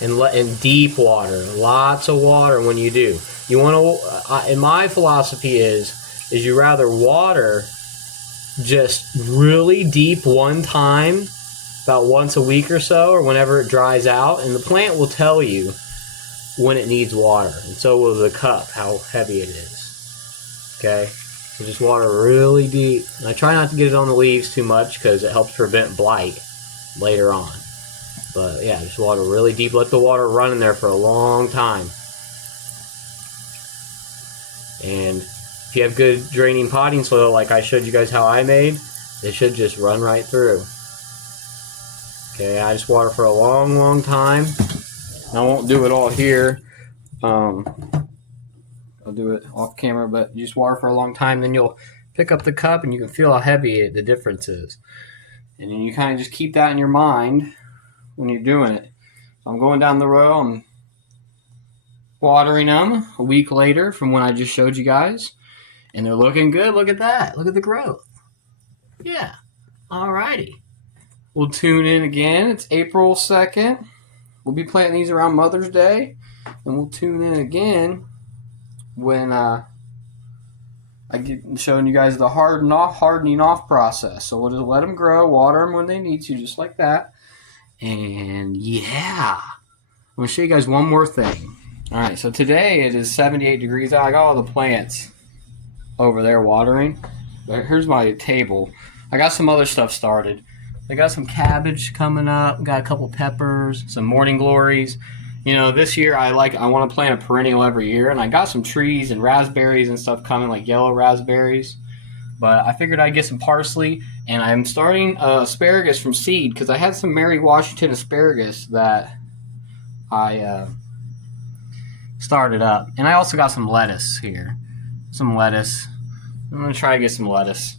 And deep water, lots of water when you do. You want to, and my philosophy is you rather water just really deep one time, about once a week or so, or whenever it dries out, and the plant will tell you when it needs water, and so will the cup, how heavy it is. Okay, so just water really deep. And I try not to get it on the leaves too much because it helps prevent blight later on. But yeah, just water really deep. Let the water run in there for a long time. And if you have good draining potting soil, like I showed you guys how I made, it should just run right through. Okay, I just water for a long, long time. I won't do it all here. I'll do it off camera, but you just water for a long time, then you'll pick up the cup and you can feel how heavy the difference is. And then you kind of just keep that in your mind when you're doing it. So I'm going down the row, I'm watering them a week later from when I just showed you guys, and they're looking good. Look at that. Look at the growth. Yeah. Alrighty. We'll tune in again. It's April 2nd. We'll be planting these around Mother's Day, and we'll tune in again when I get showing you guys the hardening off process. So we'll just let them grow, water them when they need to, just like that. And yeah, I'm going to show you guys one more thing. All right, so today it is 78 degrees out. I got all the plants over there watering. But here's my table. I got some other stuff started. I got some cabbage coming up. Got a couple peppers, some morning glories. This year I want to plant a perennial every year, and I got some trees and raspberries and stuff coming, like yellow raspberries. But I figured I'd get some parsley, and I'm starting asparagus from seed because I had some Mary Washington asparagus that I started up. And I also got some lettuce here. Some lettuce. I'm going to try to get some lettuce.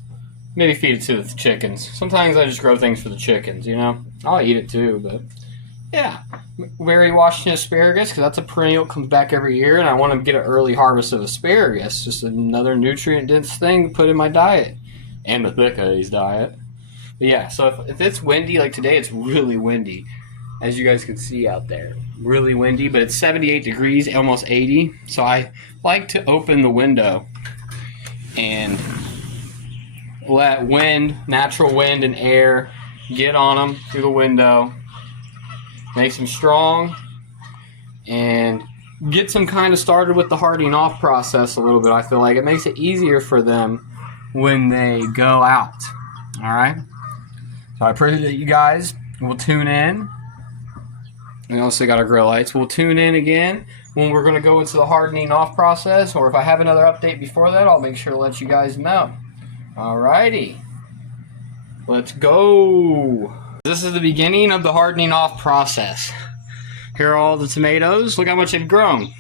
Maybe feed it to the chickens. Sometimes I just grow things for the chickens, I'll eat it too, but yeah. Mary Washington asparagus, because that's a perennial, comes back every year, and I want to get an early harvest of asparagus. Just another nutrient-dense thing to put in my diet. And Mathika's diet. But yeah, so if it's windy, like today, it's really windy, as you guys can see out there. Really windy, but it's 78 degrees, almost 80. So I like to open the window and let natural wind and air get on them through the window. Makes them strong and gets them kind of started with the hardening off process a little bit. I feel like it makes it easier for them when they go out. All right. So I pray that you guys will tune in. We also got our grill lights. We'll tune in again when we're going to go into the hardening off process, or if I have another update before that, I'll make sure to let you guys know. All righty. Let's go. This is the beginning of the hardening off process. Here are all the tomatoes. Look how much they've grown.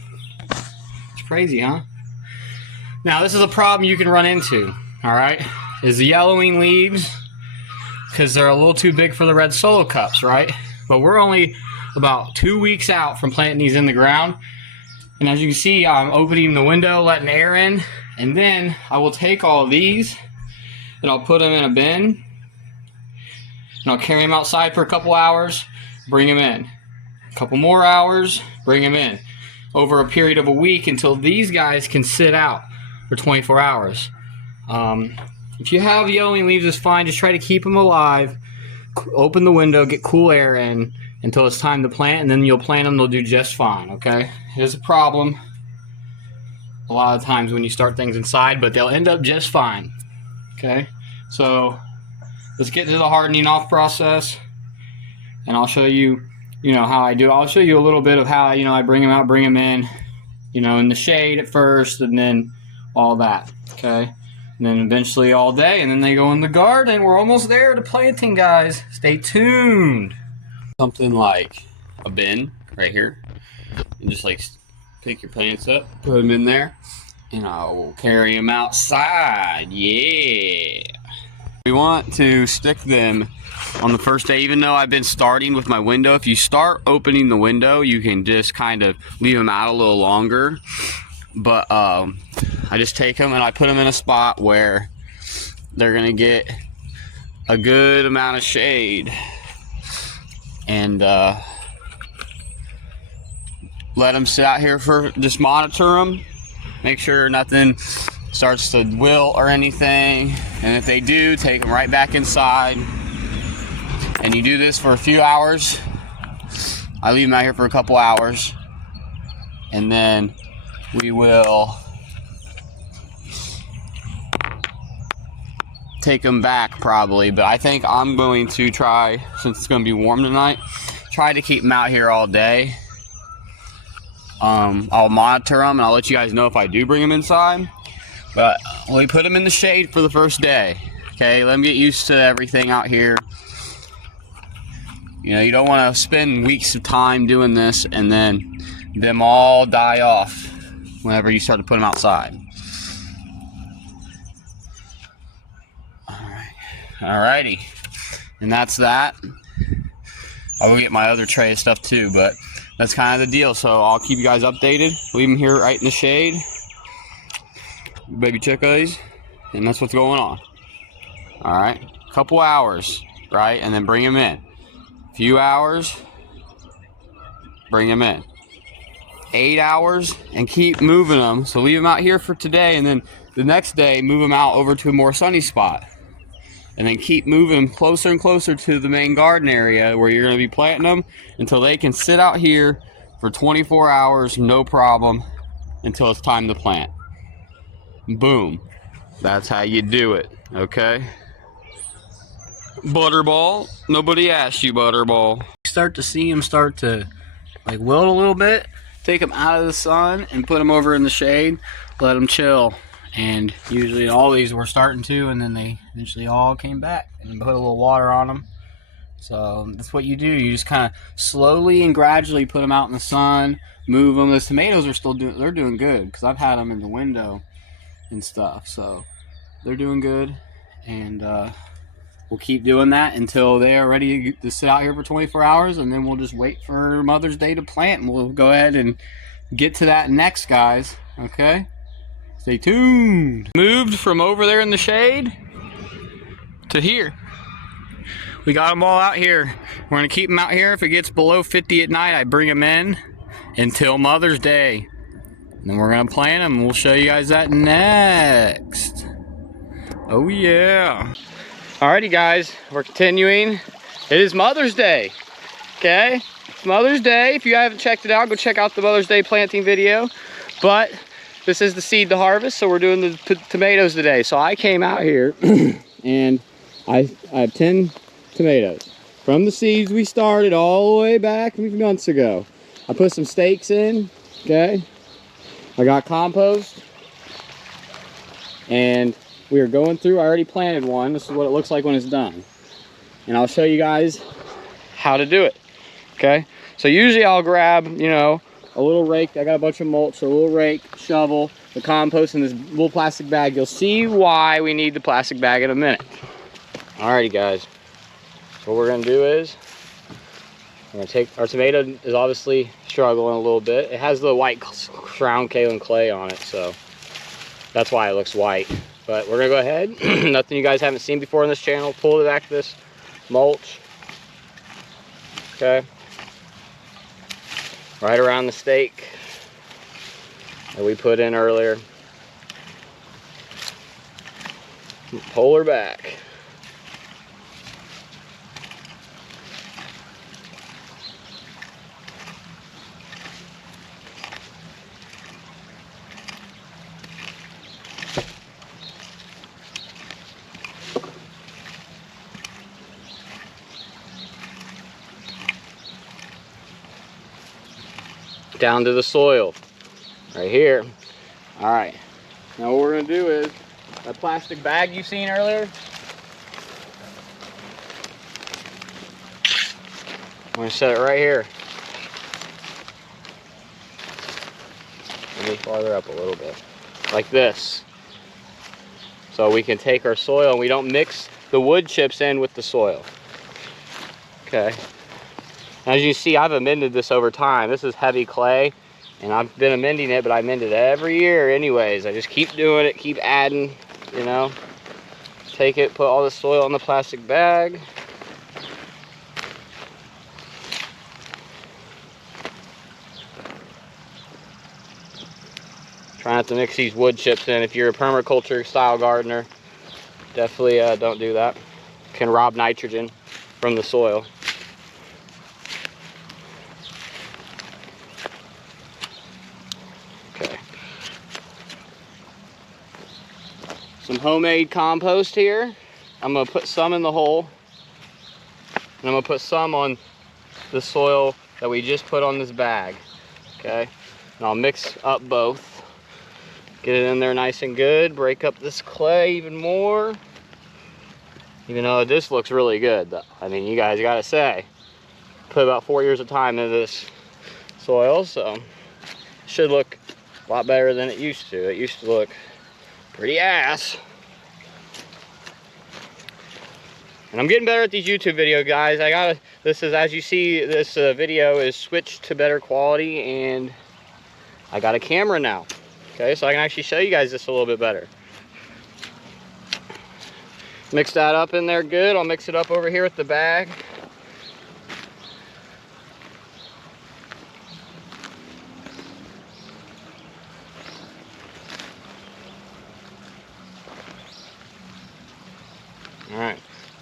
It's crazy, huh? Now, this is a problem you can run into, all right, is the yellowing leaves, because they're a little too big for the red solo cups, right? But we're only about 2 weeks out from planting these in the ground. And as you can see, I'm opening the window, letting air in, and then I will take all of these and I'll put them in a bin, and I'll carry them outside for a couple hours, bring them in. A couple more hours, bring them in. Over a period of a week until these guys can sit out for 24 hours. If you have yellowing leaves, it's fine. Just try to keep them alive. Open the window, get cool air in until it's time to plant, and then you'll plant them. They'll do just fine, okay? It is a problem a lot of times when you start things inside, but they'll end up just fine, okay? So let's get to the hardening off process, and I'll show you, how I do it. I'll show you a little bit of how, I bring them out, bring them in, in the shade at first, and then all that, okay? And then eventually all day, and then they go in the garden. We're almost there to planting, guys. Stay tuned. Something like a bin right here. And just like pick your plants up, put them in there, and I will carry them outside. Yeah. We want to stick them on the first day, even though I've been starting with my window. If you start opening the window, you can just kind of leave them out a little longer. But I just take them and I put them in a spot where they're gonna get a good amount of shade, and let them sit out here for, just monitor them, make sure nothing starts to wilt or anything, and if they do, take them right back inside. And you do this for a few hours. I leave them out here for a couple hours, and then we will take them back probably, but I think I'm going to try, since it's going to be warm tonight, try to keep them out here all day. I'll monitor them and I'll let you guys know if I do bring them inside, but we put them in the shade for the first day, okay? Let them get used to everything out here. You don't want to spend weeks of time doing this and then them all die off whenever you start to put them outside. Alrighty, and that's that. I'll go get my other tray of stuff too, but that's kind of the deal. So I'll keep you guys updated. Leave them here right in the shade, baby chickies, and that's what's going on. Alright, couple hours, right, and then bring them in. Few hours, bring them in. 8 hours, and keep moving them. So leave them out here for today, and then the next day move them out over to a more sunny spot, and then keep moving them closer and closer to the main garden area where you're going to be planting them until they can sit out here for 24 hours, no problem, until it's time to plant. Boom. That's how you do it, okay? Butterball, nobody asked you, Butterball. Start to see them start to like wilt a little bit. Take them out of the sun and put them over in the shade. Let them chill. And usually all these were starting to, and then they eventually all came back and put a little water on them. So that's what you do. You just kind of slowly and gradually put them out in the sun, move them. The tomatoes are still they're doing good because I've had them in the window and stuff. So they're doing good, and we'll keep doing that until they are ready to sit out here for 24 hours, and then we'll just wait for Mother's Day to plant, and we'll go ahead and get to that next, guys. Okay? Stay tuned. Moved from over there in the shade to here. We got them all out here. We're going to keep them out here. If it gets below 50 at night, I bring them in until Mother's Day. And then we're going to plant them. We'll show you guys that next. Oh, yeah. Alrighty, guys. We're continuing. It is Mother's Day. Okay? It's Mother's Day. If you haven't checked it out, go check out the Mother's Day planting video. But this is the seed to harvest, so we're doing the tomatoes today. So I came out here and I have 10 tomatoes from the seeds we started all the way back a few months ago. I put some stakes in, okay? I got compost, and we are going through. I already planted one. This is what it looks like when it's done, and I'll show you guys how to do it. Okay, So usually I'll grab, you know, a little rake. I got a bunch of mulch, so a little rake, shovel, the compost, and this little plastic bag. You'll see why we need the plastic bag in a minute. Alrighty guys, so what we're gonna do is, we're gonna take, our tomato is obviously struggling a little bit. It has the white Crown Kaolin clay on it, so that's why it looks white. But we're gonna go ahead, nothing you guys haven't seen before on this channel, pull it back to this mulch, okay? Right around the stake that we put in earlier. Pull her back. Down to the soil, right here. All right, now what we're gonna do is, that plastic bag you seen earlier, I'm gonna set it right here. Maybe farther up a little bit, like this. So we can take our soil and we don't mix the wood chips in with the soil. Okay. As you see, I've amended this over time. This is heavy clay, and I've been amending it, but I amend it every year anyways. I just keep doing it, keep adding, you know. Take it, put all the soil in the plastic bag. Try not to mix these wood chips in. If you're a permaculture style gardener, definitely don't do that. Can rob nitrogen from the soil. Okay. Some homemade compost here. I'm gonna put some in the hole, and I'm gonna put some on the soil that we just put on this bag. Okay, and I'll mix up both. Get it in there nice and good. Break up this clay even more. Even though this looks really good, though. I mean, you guys gotta say, put about 4 years of time into this soil, so it should look a lot better than it used to. It used to look pretty ass. And I'm getting better at these YouTube videos, guys. This is, as you see, this video is switched to better quality, and I got a camera now. Okay, so I can actually show you guys this a little bit better. Mix that up in there good. I'll mix it up over here with the bag. All right,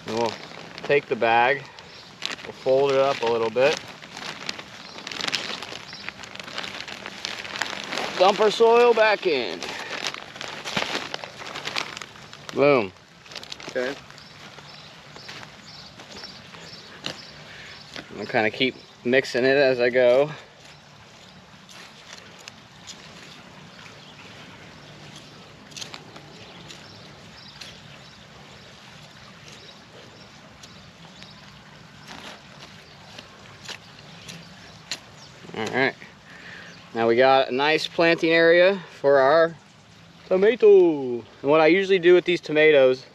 and we'll take the bag, we'll fold it up a little bit. Dump our soil back in. Boom. Okay. I'm gonna kind of keep mixing it as I go. All right. Now we got a nice planting area for our tomato. And what I usually do with these tomatoes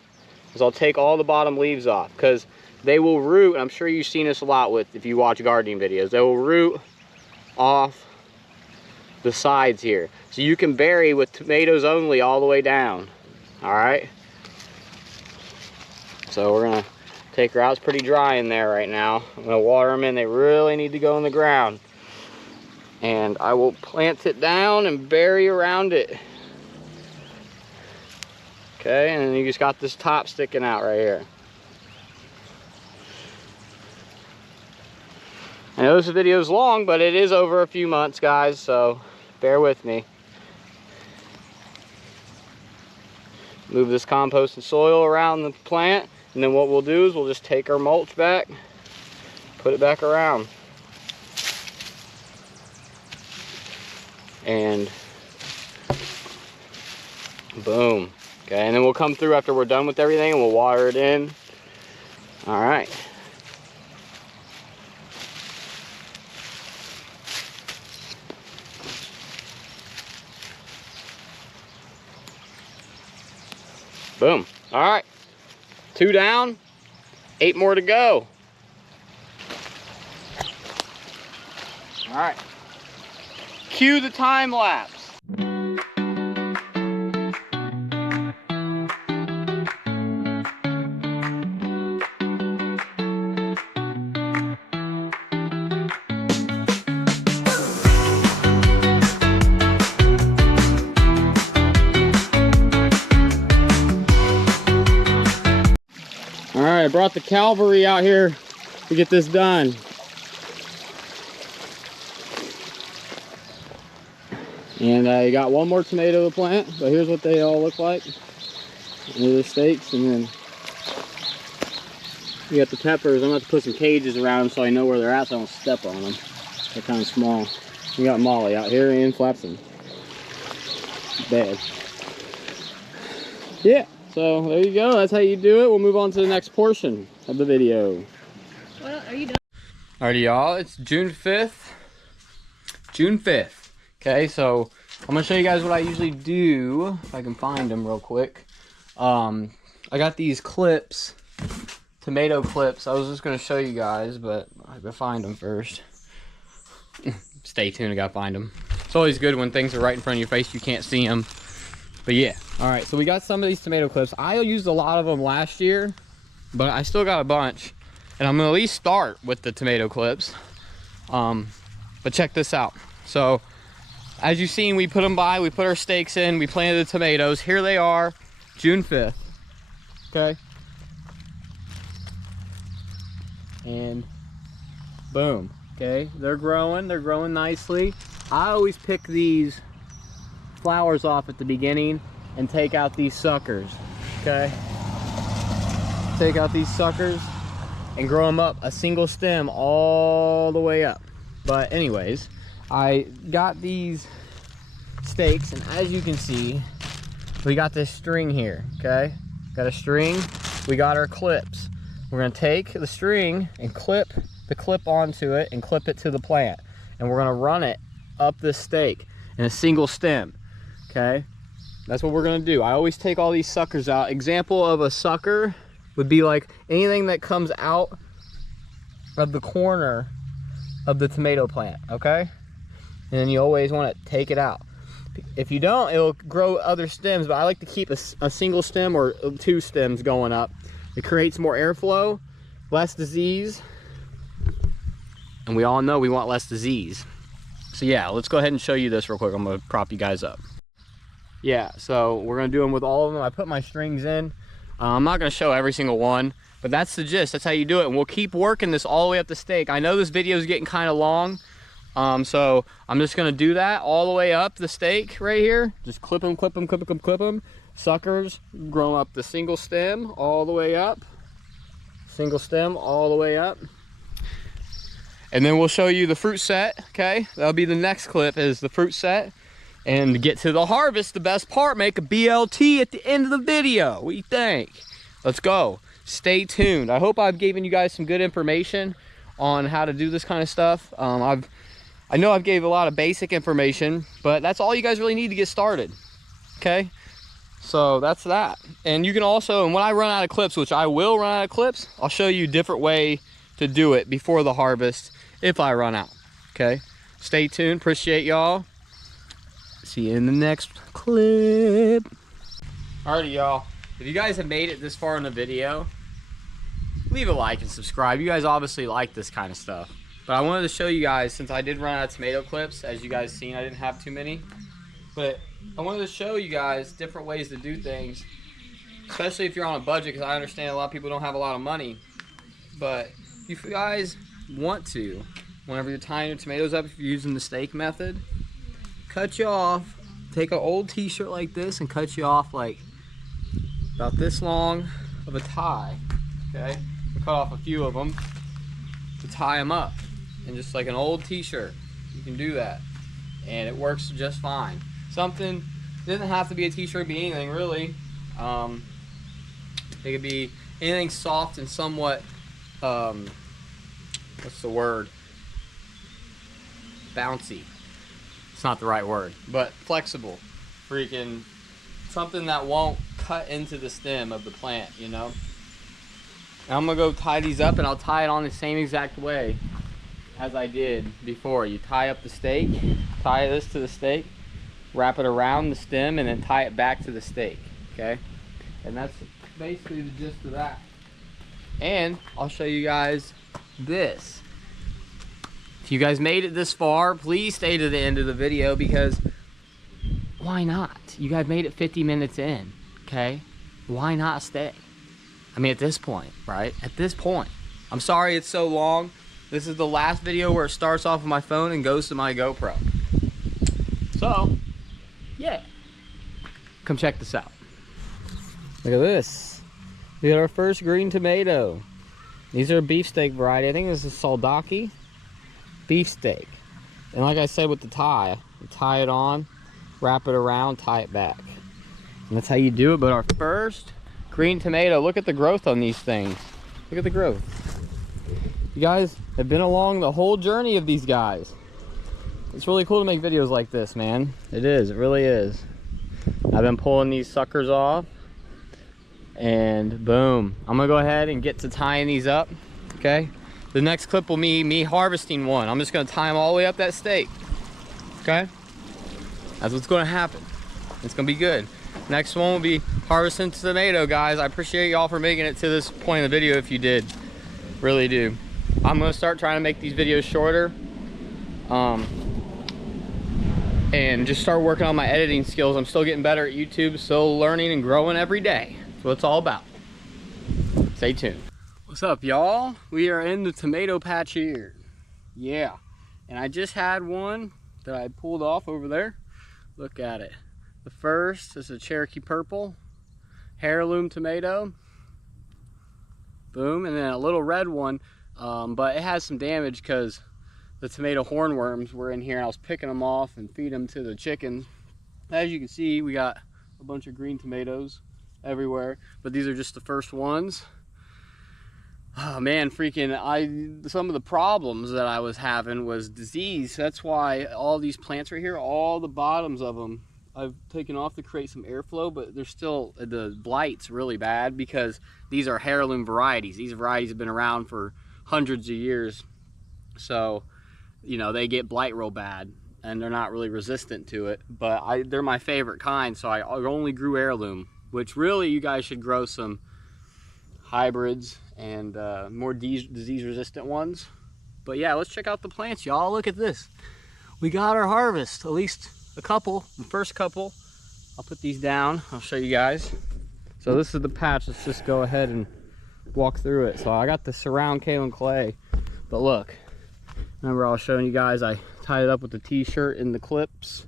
is I'll take all the bottom leaves off, because they will root. I'm sure you've seen this a lot with, if you watch gardening videos, they will root off the sides here. So you can bury with tomatoes only all the way down. All right. So we're gonna take her out. It's pretty dry in there right now. I'm gonna water them in. They really need to go in the ground. And I will plant it down and bury around it. Okay, and then you just got this top sticking out right here. I know this video is long, but it is over a few months, guys, so bear with me. Move this compost and soil around the plant, and then what we'll do is we'll just take our mulch back, put it back around. And boom. Okay, and then we'll come through after we're done with everything and we'll water it in. All right. Boom. All right, 2 down, 8 more to go. All right, cue the time lapse. All right, I brought the cavalry out here to get this done. And I got one more tomato to plant, but here's what they all look like. They're the stakes, and then we got the peppers. I'm going to have to put some cages around them so I know where they're at so I don't step on them. They're kind of small. We got Molly out here and Flapson. Bad. Yeah. So there you go, that's how you do it. We'll move on to the next portion of the video. Well, are you done? Alrighty y'all, it's June 5th. June 5th. Okay, so I'm gonna show you guys what I usually do, if I can find them real quick. I got these clips, tomato clips. I was just gonna show you guys, but I gotta find them first. Stay tuned, I gotta find them. It's always good when things are right in front of your face, you can't see them. But yeah, all right, so we got some of these tomato clips. I used a lot of them last year, but I still got a bunch. And I'm gonna at least start with the tomato clips. But check this out. So, as you've seen, we put them by, we put our stakes in, we planted the tomatoes. Here they are, June 5th, okay? And boom, okay? They're growing nicely. I always pick these flowers off at the beginning and take out these suckers, okay? Take out these suckers and grow them up a single stem all the way up. But anyways, I got these stakes, and as you can see, we got this string here, okay? Got a string, we got our clips. We're gonna take the string and clip the clip onto it and clip it to the plant. And we're gonna run it up this stake in a single stem. Okay, that's what we're gonna do. I always take all these suckers out. Example of a sucker would be like anything that comes out of the corner of the tomato plant, okay? And then you always want to take it out. If you don't, it'll grow other stems, but I like to keep a single stem or 2 stems going up. It creates more airflow, less disease, and we all know we want less disease. So yeah, let's go ahead and show you this real quick. I'm gonna prop you guys up. Yeah, so we're gonna do them with all of them. I put my strings in. I'm not gonna show every single one, but that's the gist. That's how you do it. And we'll keep working this all the way up the stake. I know this video is getting kind of long, so I'm just gonna do that all the way up the stake right here. Just clip them, clip them, clip them, clip them. Suckers grow up the single stem all the way up. Single stem all the way up. And then we'll show you the fruit set, okay? That'll be the next clip, is the fruit set. And to get to the harvest, the best part, make a BLT at the end of the video. What do you think? Let's go. Stay tuned. I hope I've given you guys some good information on how to do this kind of stuff. I know I've gave a lot of basic information, but that's all you guys really need to get started, okay? So that's that. And you can also, and when I run out of clips, which I will run out of clips, I'll show you a different way to do it before the harvest if I run out, okay? Stay tuned. Appreciate y'all. See you in the next clip. Alrighty, y'all. If you guys have made it this far in the video, leave a like and subscribe. You guys obviously like this kind of stuff. But I wanted to show you guys, since I did run out of tomato clips, as you guys seen, I didn't have too many. But I wanted to show you guys different ways to do things, especially if you're on a budget, because I understand a lot of people don't have a lot of money. But if you guys want to, whenever you're tying your tomatoes up, if you're using the stake method, cut you off, take an old t-shirt like this and cut you off like about this long of a tie, okay? We cut off a few of them to tie them up, and just like an old t-shirt, you can do that, and it works just fine. Something, it doesn't have to be a t-shirt, it could be anything really. It could be anything soft and somewhat, what's the word? Bouncy. It's not the right word, but flexible. Freaking something that won't cut into the stem of the plant, you know. And I'm gonna go tie these up, and I'll tie it on the same exact way as I did before. You tie up the stake, tie this to the stake, wrap it around the stem, and then tie it back to the stake, okay? And that's basically the gist of that. And I'll show you guys this. If you guys made it this far, please stay to the end of the video, because why not? You guys made it 50 minutes in, okay? Why not stay? I mean, at this point, right? At this point. I'm sorry it's so long. This is the last video where it starts off with my phone and goes to my GoPro. So, yeah. Come check this out. Look at this. We got our first green tomato. These are a beefsteak variety. I think this is Soldaki beefsteak. And like I said with the tie, you tie it on, wrap it around, tie it back. And that's how you do it. But our first green tomato, look at the growth on these things. Look at the growth. You guys have been along the whole journey of these guys. It's really cool to make videos like this, man. It is, it really is. I've been pulling these suckers off, and boom. I'm gonna go ahead and get to tying these up, okay? The next clip will be me harvesting one. I'm just gonna tie them all the way up that stake, okay? That's what's gonna happen. It's gonna be good. Next one will be harvesting tomato, guys. I appreciate y'all for making it to this point in the video if you did. Really do. I'm gonna start trying to make these videos shorter. And just start working on my editing skills. I'm still getting better at YouTube, still learning and growing every day. That's what it's all about. Stay tuned. What's up, y'all? We are in the tomato patch here. Yeah. And I just had one that I pulled off over there. Look at it. The first is a Cherokee Purple heirloom tomato. Boom. And then a little red one, but it has some damage because the tomato hornworms were in here, and I was picking them off and feeding them to the chickens. As you can see, we got a bunch of green tomatoes everywhere, but these are just the first ones. Oh man, freaking, some of the problems that I was having was disease. That's why all these plants right here, all the bottoms of them, I've taken off to create some airflow, but they're still, the blight's really bad because these are heirloom varieties. These varieties have been around for hundreds of years. So, you know, they get blight real bad and they're not really resistant to it, but they're my favorite kind. So I only grew heirloom, which really you guys should grow some hybrids and more disease resistant ones. But yeah, let's check out the plants, y'all. Look at this. We got our harvest, at least a couple, the first couple. I'll put these down, I'll show you guys. So this is the patch. Let's just go ahead and walk through it. So I got the surround kaolin clay, but look, remember I was showing you guys I tied it up with the t-shirt and the clips.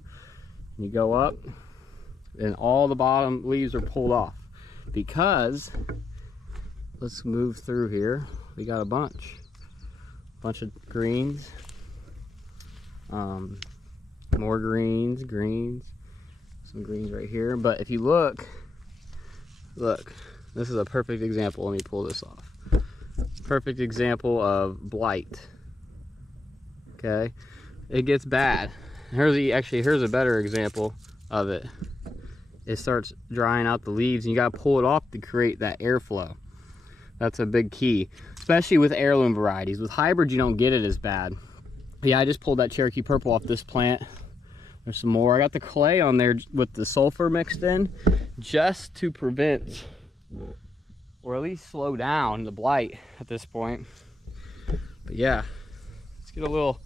You go up and all the bottom leaves are pulled off because, let's move through here. We got a bunch of greens, more greens, some greens right here. But if you look, this is a perfect example. Let me pull this off. Perfect example of blight. Okay, it gets bad. Here's a better example of it. It starts drying out the leaves, and you gotta pull it off to create that airflow. That's a big key, especially with heirloom varieties. With hybrids, you don't get it as bad. Yeah, I just pulled that Cherokee Purple off this plant. There's some more. I got the clay on there with the sulfur mixed in just to prevent, or at least slow down, the blight at this point. But yeah, let's get a little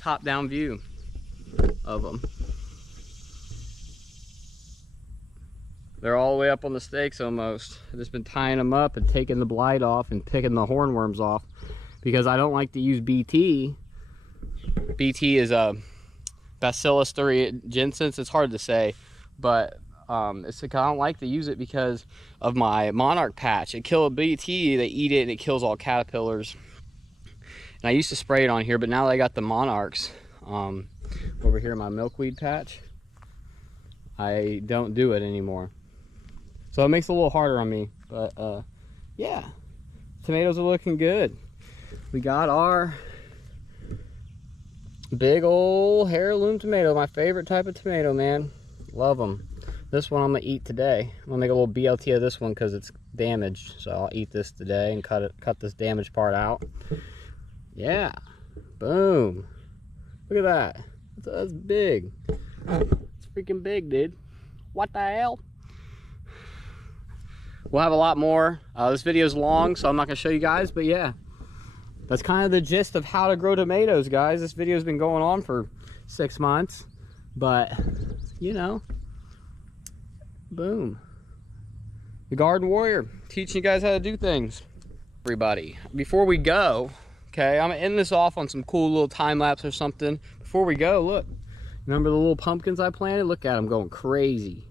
top-down view of them. They're all the way up on the stakes almost. I've just been tying them up and taking the blight off and picking the hornworms off because I don't like to use BT. BT is a Bacillus thuringiensis. It's hard to say, but I don't like to use it because of my monarch patch. It kills BT, they eat it and it kills all caterpillars. And I used to spray it on here, but now that I got the monarchs over here in my milkweed patch, I don't do it anymore. So it makes it a little harder on me, but yeah, tomatoes are looking good. We got our big old heirloom tomato, my favorite type of tomato, man. Love them. This one I'm gonna eat today. I'm gonna make a little BLT of this one because it's damaged. So I'll eat this today and cut this damaged part out. Yeah, boom. Look at that. That's big. It's freaking big, dude. What the hell? We'll have a lot more. This video is long, so I'm not gonna show you guys, but yeah. That's kind of the gist of how to grow tomatoes, guys. This video has been going on for 6 months, but you know, boom. The Garden Warrior, teaching you guys how to do things. Everybody, before we go, okay, I'm gonna end this off on some cool little time lapse or something. Before we go, look, remember the little pumpkins I planted? Look at them going crazy.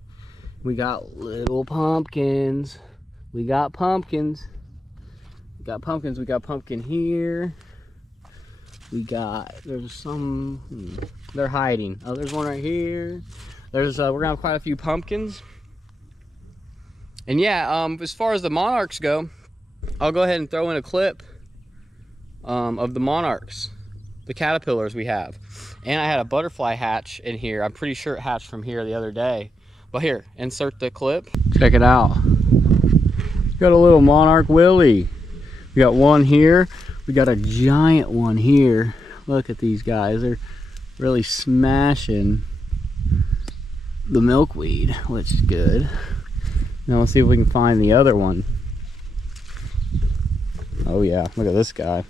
We got little pumpkins. We got pumpkins. We got pumpkins. We got pumpkin here. There's some, they're hiding. Oh, there's one right here. We're gonna have quite a few pumpkins. And yeah, as far as the monarchs go, I'll go ahead and throw in a clip of the monarchs, the caterpillars we have. And I had a butterfly hatch in here. I'm pretty sure it hatched from here the other day. But here, insert the clip. Check it out. Got a little monarch willy. We got one here. We got a giant one here. Look at these guys. They're really smashing the milkweed, which is good. Now let's see if we can find the other one. Oh yeah, look at this guy.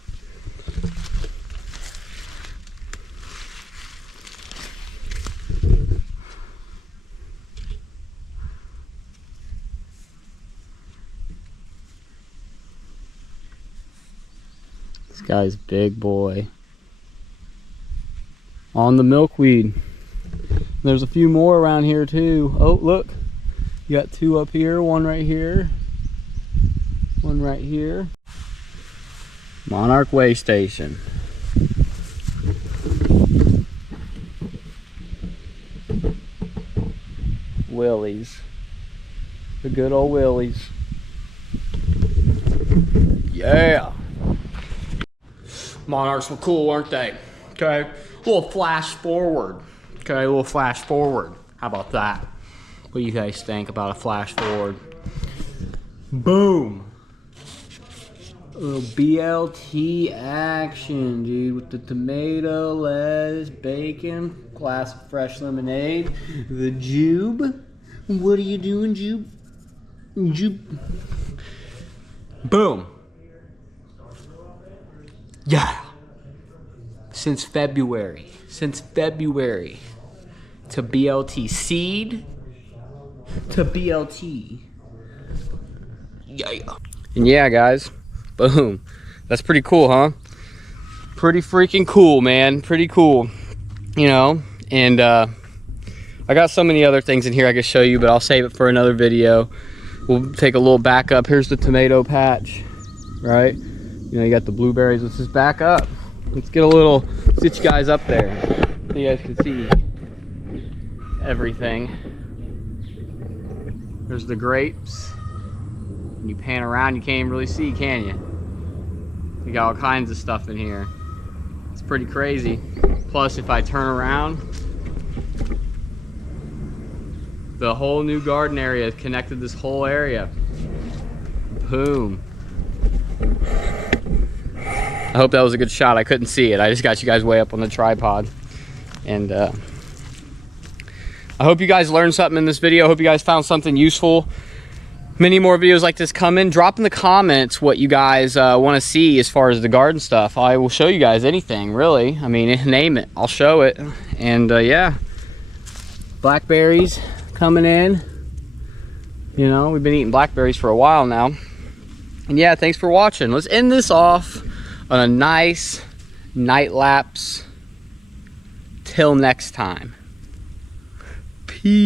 This guy's big boy. On the milkweed. There's a few more around here too. Oh, look. You got two up here, one right here. One right here. Monarch Way Station. Willies. The good old Willies. Yeah. Monarchs were cool, weren't they? Okay. A little flash forward. Okay, a little flash forward. How about that? What do you guys think about a flash forward? Boom. A little BLT action, dude, with the tomato, lettuce, bacon, glass of fresh lemonade, the Jube. What are you doing, Jube? Jube. Boom. Yeah. Since February to BLT seed to BLT. Yeah. And yeah, guys. Boom. That's pretty cool, huh? Pretty freaking cool, man. Pretty cool. You know, and I got so many other things in here I could show you, but I'll save it for another video. We'll take a little back up. Here's the tomato patch, right? You know, you got the blueberries. Let's just back up. Let's get you guys up there so you guys can see everything. There's the grapes. When you pan around, you can't even really see, can you? We got all kinds of stuff in here. It's pretty crazy. Plus, if I turn around, the whole new garden area has connected this whole area. Boom. I hope that was a good shot. I couldn't see it. I just got you guys way up on the tripod. And I hope you guys learned something in this video. I hope you guys found something useful. Many more videos like this coming. Drop in the comments what you guys want to see as far as the garden stuff. I will show you guys anything, really. I mean, name it. I'll show it. And yeah, blackberries coming in. You know, we've been eating blackberries for a while now. And yeah, thanks for watching. Let's end this off on a nice night lapse. Till next time. Peace.